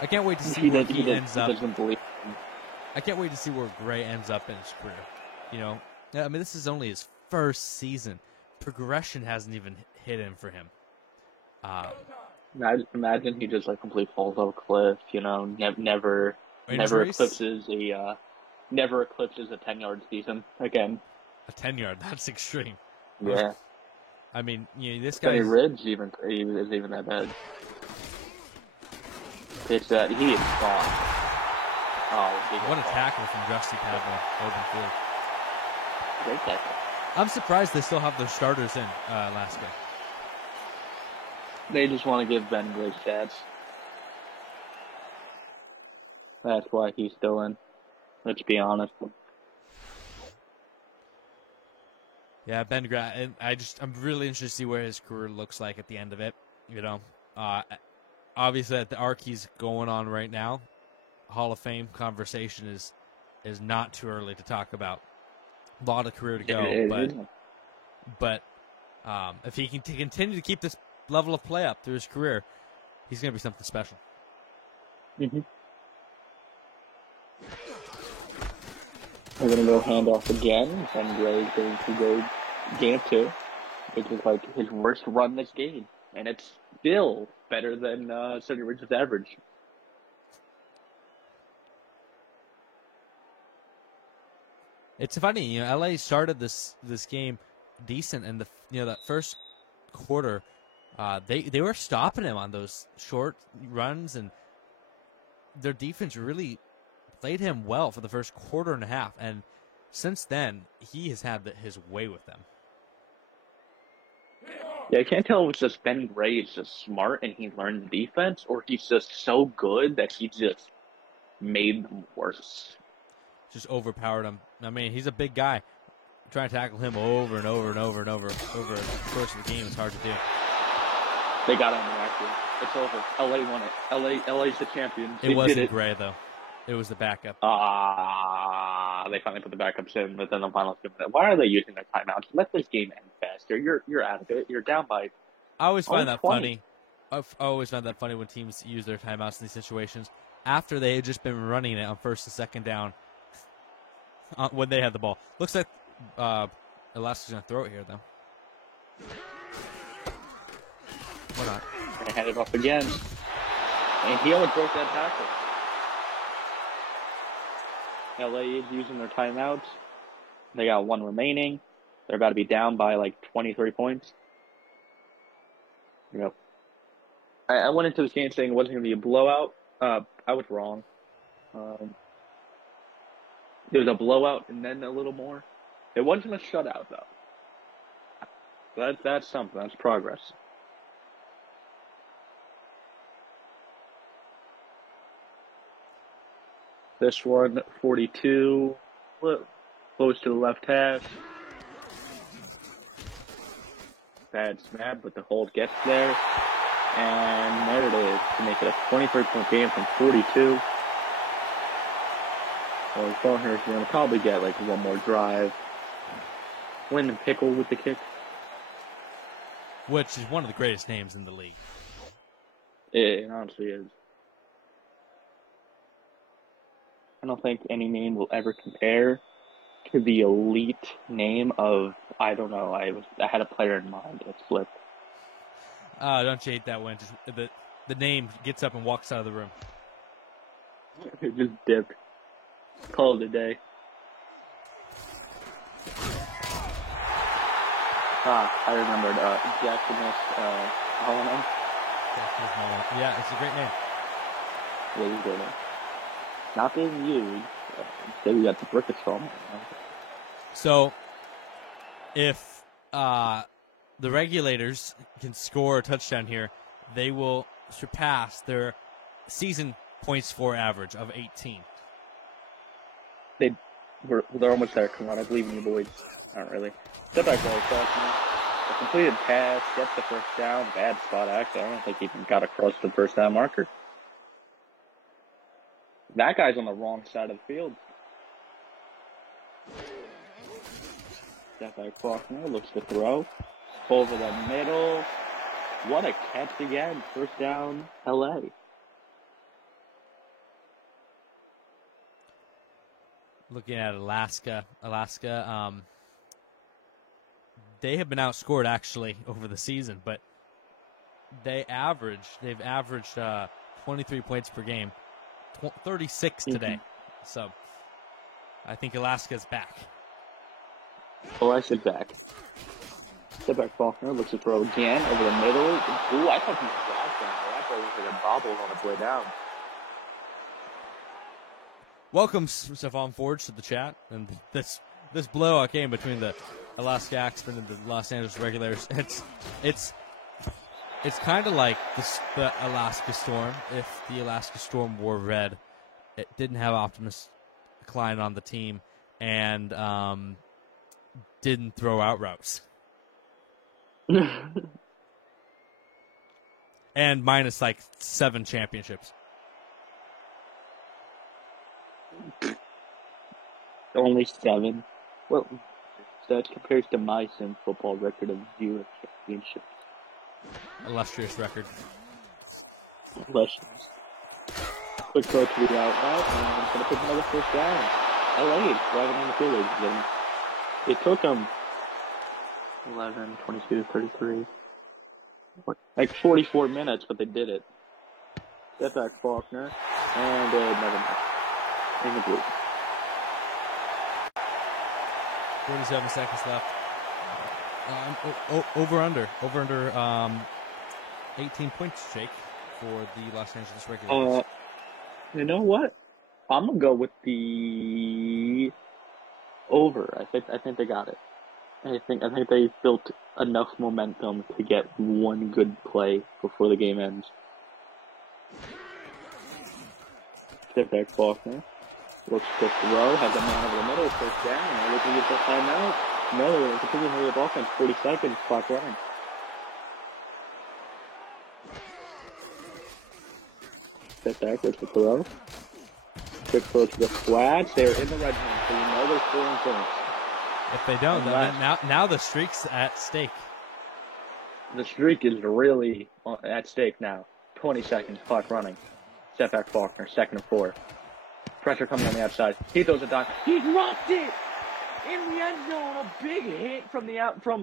I can't wait to see where he ends up. I can't wait to see where Gray ends up in his career. I mean, this is only his first season. Progression hasn't even hit him for him. Imagine he just completely falls off a cliff. Never eclipses a 10-yard season again. A 10-yard, that's extreme. Yeah. I mean, this guy. Ridge is even that bad. Pitch that he is gone. What a tackle from Justy Padwell, open field. Great tackle. I'm surprised they still have their starters in Alaska. They just want to give Ben Gray stats. That's why he's still in. Let's be honest. Yeah, Ben Gray. And I'm really interested to see where his career looks like at the end of it. Obviously, the Arky's going on right now. Hall of Fame conversation is not too early to talk about. A lot of career to go, but if he can continue to keep this level of play up through his career, he's going to be something special. Mm-hmm. We're going to go handoff again, and Gray's going to go game 2, which is his worst run this game, and it's still better than Sunny Ridge's average. It's funny, LA started this game decent, and that first quarter, they were stopping him on those short runs, and their defense really played him well for the first quarter and a half, and since then he has had his way with them. Yeah, I can't tell if it's just Ben Gray is just smart and he learned the defense, or he's just so good that he just made them worse. Just overpowered him. I mean, he's a big guy. Trying to tackle him over and over and over and over the course of the game is hard to do. They got him reactive. It's over. LA won it. LA's the champions. It wasn't Gray, though. It was the backup. They finally put the backups in, but then the finals. Why are they using their timeouts? Let this game end faster. You're out of it. You're down by. I always find that 20. funny. I always find that funny when teams use their timeouts in these situations after they had just been running it on first and second down when they had the ball. Looks like Alaska's going to throw it here, though. Why not? They had it off again, and he almost broke that tackle. LA is using their timeouts. They got one remaining. They're about to be down by like 23 points. You know, I went into this game saying it wasn't going to be a blowout. I was wrong. There was a blowout and then a little more. It wasn't a shutout though. That's something. That's progress. This one, 42, close to the left hash. Bad snap, but the hold gets there. And there it is, to make it a 23-point game from 42. Well, Faulkner's going to probably get like one more drive. Lyndon Pickle with the kick. Which is one of the greatest names in the league. It honestly is. I don't think any name will ever compare to the elite name of, I don't know, I had a player in mind that slipped. Don't you hate that when just the name gets up and walks out of the room. It just dipped. Call it a day. I remembered Jackson Holland. Yeah, it's a great name. Yeah, he's a great name. Not being used. Instead, we got the Brickastorm. So, if the Regulators can score a touchdown here, they will surpass their season points for average of 18. They're almost there. Come on, I believe in you, boys. Not really. Step back, really fast. A completed pass, gets the first down. Bad spot, actually. I don't think he even got across the first down marker. That guy's on the wrong side of the field. Step back, Faulkner looks to throw. Over the middle. What a catch again. First down, LA. Looking at Alaska, they have been outscored actually over the season, but they've averaged 23 points per game, 36 today. Mm-hmm. So I think Alaska's back. Alaska's back. Step back, Faulkner looks to throw again over the middle. Ooh, I thought he was back down. That ball was like a bobble on its way down. Welcome, Stephon Forge, to the chat. And this blowout game between the Alaska Axemen and the Los Angeles Regulators, it's kind of like the Alaska Storm. If the Alaska Storm wore red, it didn't have Optimus Klein on the team, and didn't throw out routes. And minus like 7 championships. Only 7. Well, that compares to my Sim football record of 0 championships. Illustrious record. Illustrious. Quick throw to the outright, and going to pick another first down. LA is driving on the field. It took them 11, 22, 33. Like 44 minutes, but they did it. Step back, Faulkner, and never mind. In the blue. 47 seconds left. Over under 18 points, Jake, for the Los Angeles Regulators. You know what? I'm gonna go with the over. I think they got it. I think they built enough momentum to get one good play before the game ends. Step back, Faulkner. Looks to throw, has a man over the middle, first down, and looking to get the timeout. No, they're continuing to the offense, 40 seconds, clock running. Step back, looks to throw. Quick throw to the flats. They're in the red zone, so you know they're scoring points. If they don't, then now the streak's at stake. The streak is really at stake now. 20 seconds, clock running. Step back, Faulkner, 2nd and 4. Pressure coming on the outside. He throws a dime. He dropped it in the end zone. A big hit from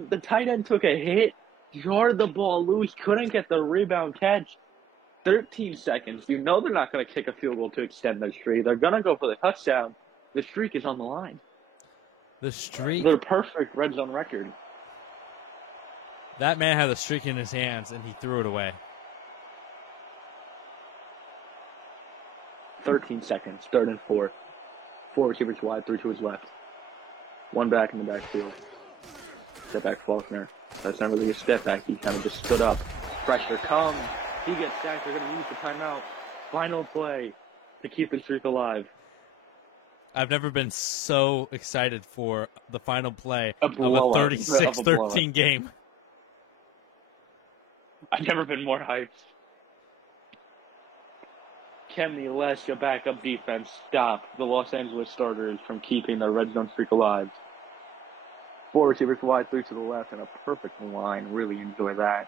the tight end took a hit, jarred the ball loose, couldn't get the rebound catch. 13 seconds. You know they're not going to kick a field goal to extend their streak. They're going to go for the touchdown. The streak is on the line. The streak. Their perfect red zone record. That man had the streak in his hands, and he threw it away. 13 seconds. 3rd and 4. 4 receivers wide, 3 to his left. 1 back in the backfield. Step back, Faulkner. That's not really a step back. He kind of just stood up. Pressure comes. He gets sacked. They're going to use the timeout. Final play to keep the streak alive. I've never been so excited for the final play of a blowout. 36-13 game. I've never been more hyped. Can the Alaska backup defense stop the Los Angeles starters from keeping their red zone streak alive? 4 receivers wide, 3 to the left, and a perfect line. Really enjoy that.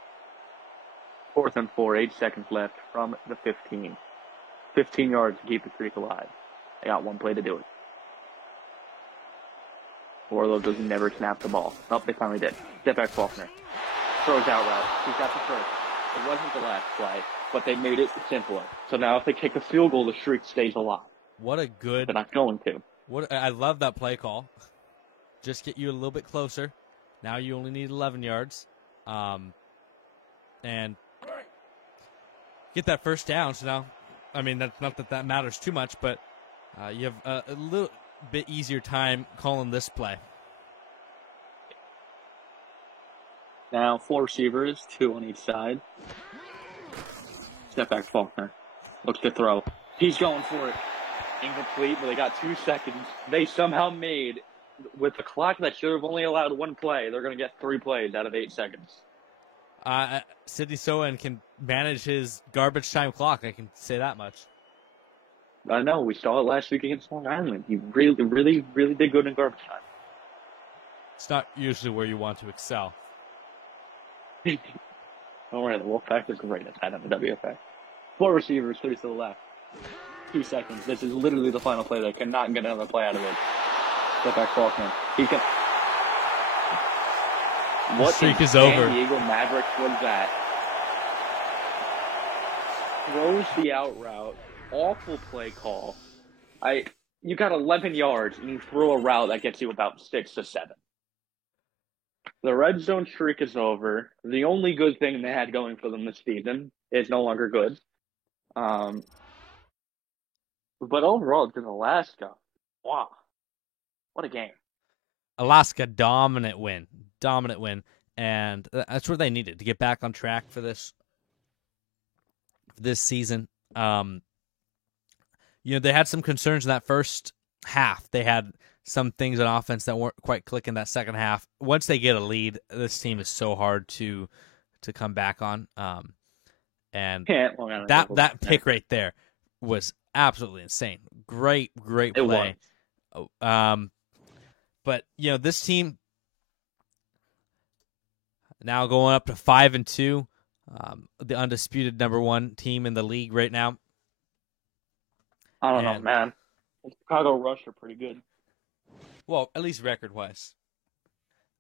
4th and 4, 8 seconds left from the 15. 15 yards to keep the streak alive. They got 1 play to do it. Warlow does never snap the ball. Oh, they finally did. Step back, Faulkner. Throws out route. He's got the first. It wasn't the last play, but they made it simpler. So now if they kick a field goal, the streak stays alive. What a good... They're not going to. I love that play call. Just get you a little bit closer. Now you only need 11 yards. And get that first down. So now, I mean, that's not that matters too much, but you have a little bit easier time calling this play. Now 4 receivers, 2 on each side. Step back, Faulkner. Looks to throw. He's going for it. Incomplete, but they got 2 seconds. They somehow made, with the clock that should have only allowed 1 play, they're going to get 3 plays out of 8 seconds. Sidney Sohan can manage his garbage time clock. I can say that much. I know. We saw it last week against Long Island. He really, really, really did good in garbage time. It's not usually where you want to excel. Don't worry, the Wolfpack is great at that in the WFA. 4 receivers, 3 to the left. 2 seconds. This is literally the final play. They cannot get another play out of it. Step back, Faulkner. He can. What the streak is over. San Diego Mavericks was that? Throws the out route. Awful play call. You got 11 yards and you throw a route that gets you about 6 to 7. The red zone streak is over. The only good thing they had going for them this season is no longer good. But overall, it's in Alaska. Wow. What a game. Alaska, dominant win. And that's what they needed to get back on track for this season. They had some concerns in that first half. They had some things on offense that weren't quite clicking that second half. Once they get a lead, this team is so hard to come back on. And that pick right there was absolutely insane. Great play. But this team now going up to 5-2, the undisputed number 1 team in the league right now. I don't know, man. The Chicago Rush are pretty good. Well, at least record-wise.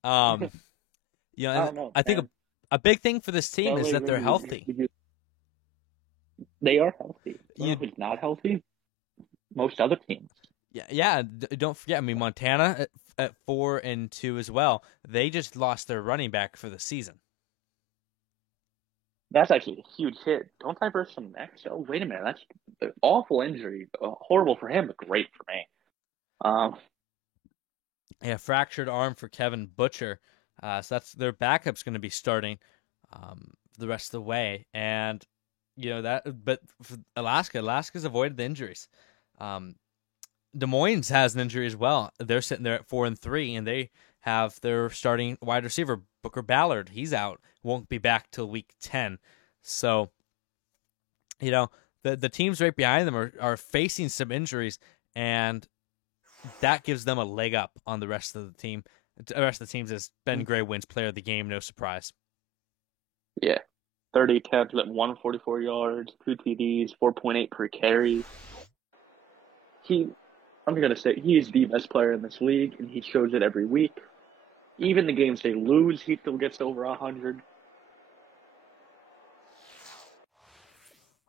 I don't know, I think a big thing for this team is that they're healthy. They are healthy. Who's not healthy? Most other teams. Yeah. Don't forget. I mean, Montana at 4-2 as well. They just lost their running back for the season. That's actually a huge hit. Don't diverse from next. Oh, wait a minute. That's an awful injury. Horrible for him, but great for me. Yeah, fractured arm for Kevin Butcher. So that's their backup's going to be starting the rest of the way, and But for Alaska's avoided the injuries. Des Moines has an injury as well. They're sitting there at 4-3, and they have their starting wide receiver Booker Ballard. He's out, won't be back till week 10. So, the teams right behind them are facing some injuries, and that gives them a leg up on the rest of the team. The rest of the teams as Ben Gray wins Player of the Game, no surprise. Yeah, 30 attempts at 144 yards, 2 TDs, 4.8 per carry. I'm gonna say he is the best player in this league, and he shows it every week. Even the games they lose, he still gets over 100.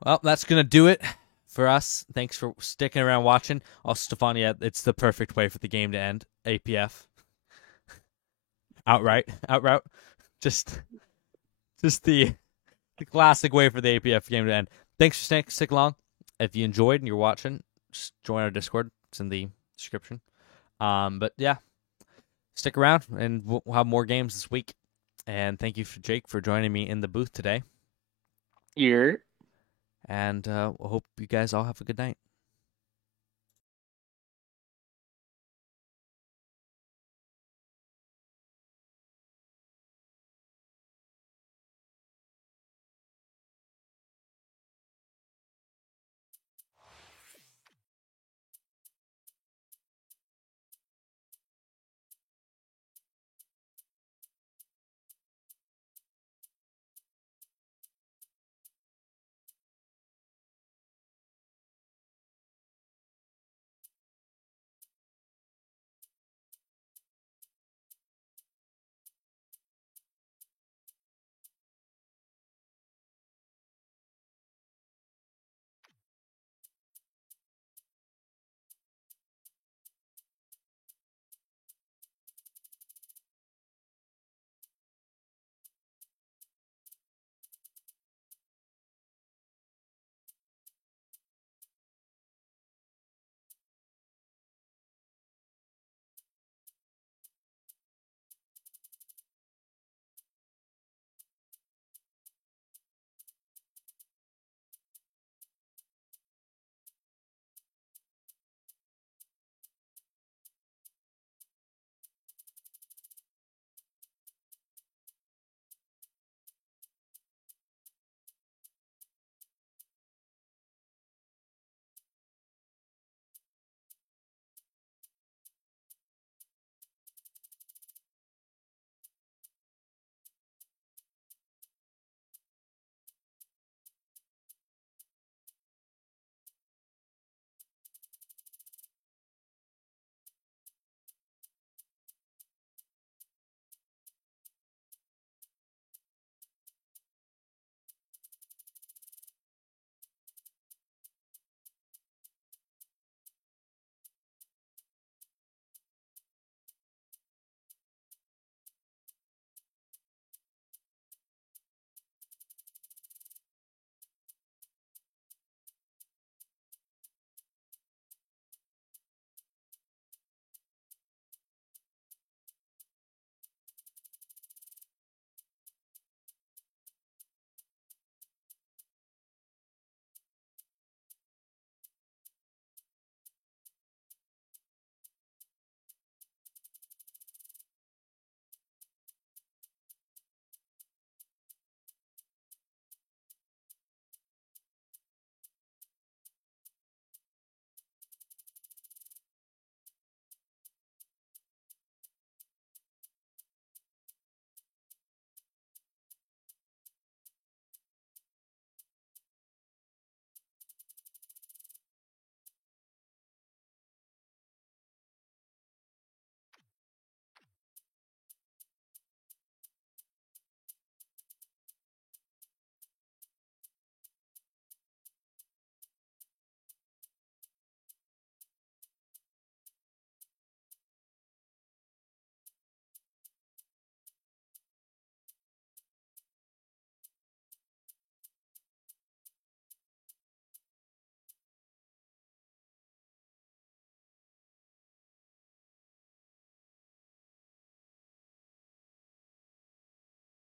Well, that's gonna do it for us. Thanks for sticking around watching. Also, Stefania, it's the perfect way for the game to end. APF. Outright. Just the classic way for the APF game to end. Thanks for sticking along. If you enjoyed and you're watching, just join our Discord. It's in the description. But yeah, stick around and we'll have more games this week. And thank you, Jake, for joining me in the booth today. Here. And I hope you guys all have a good night.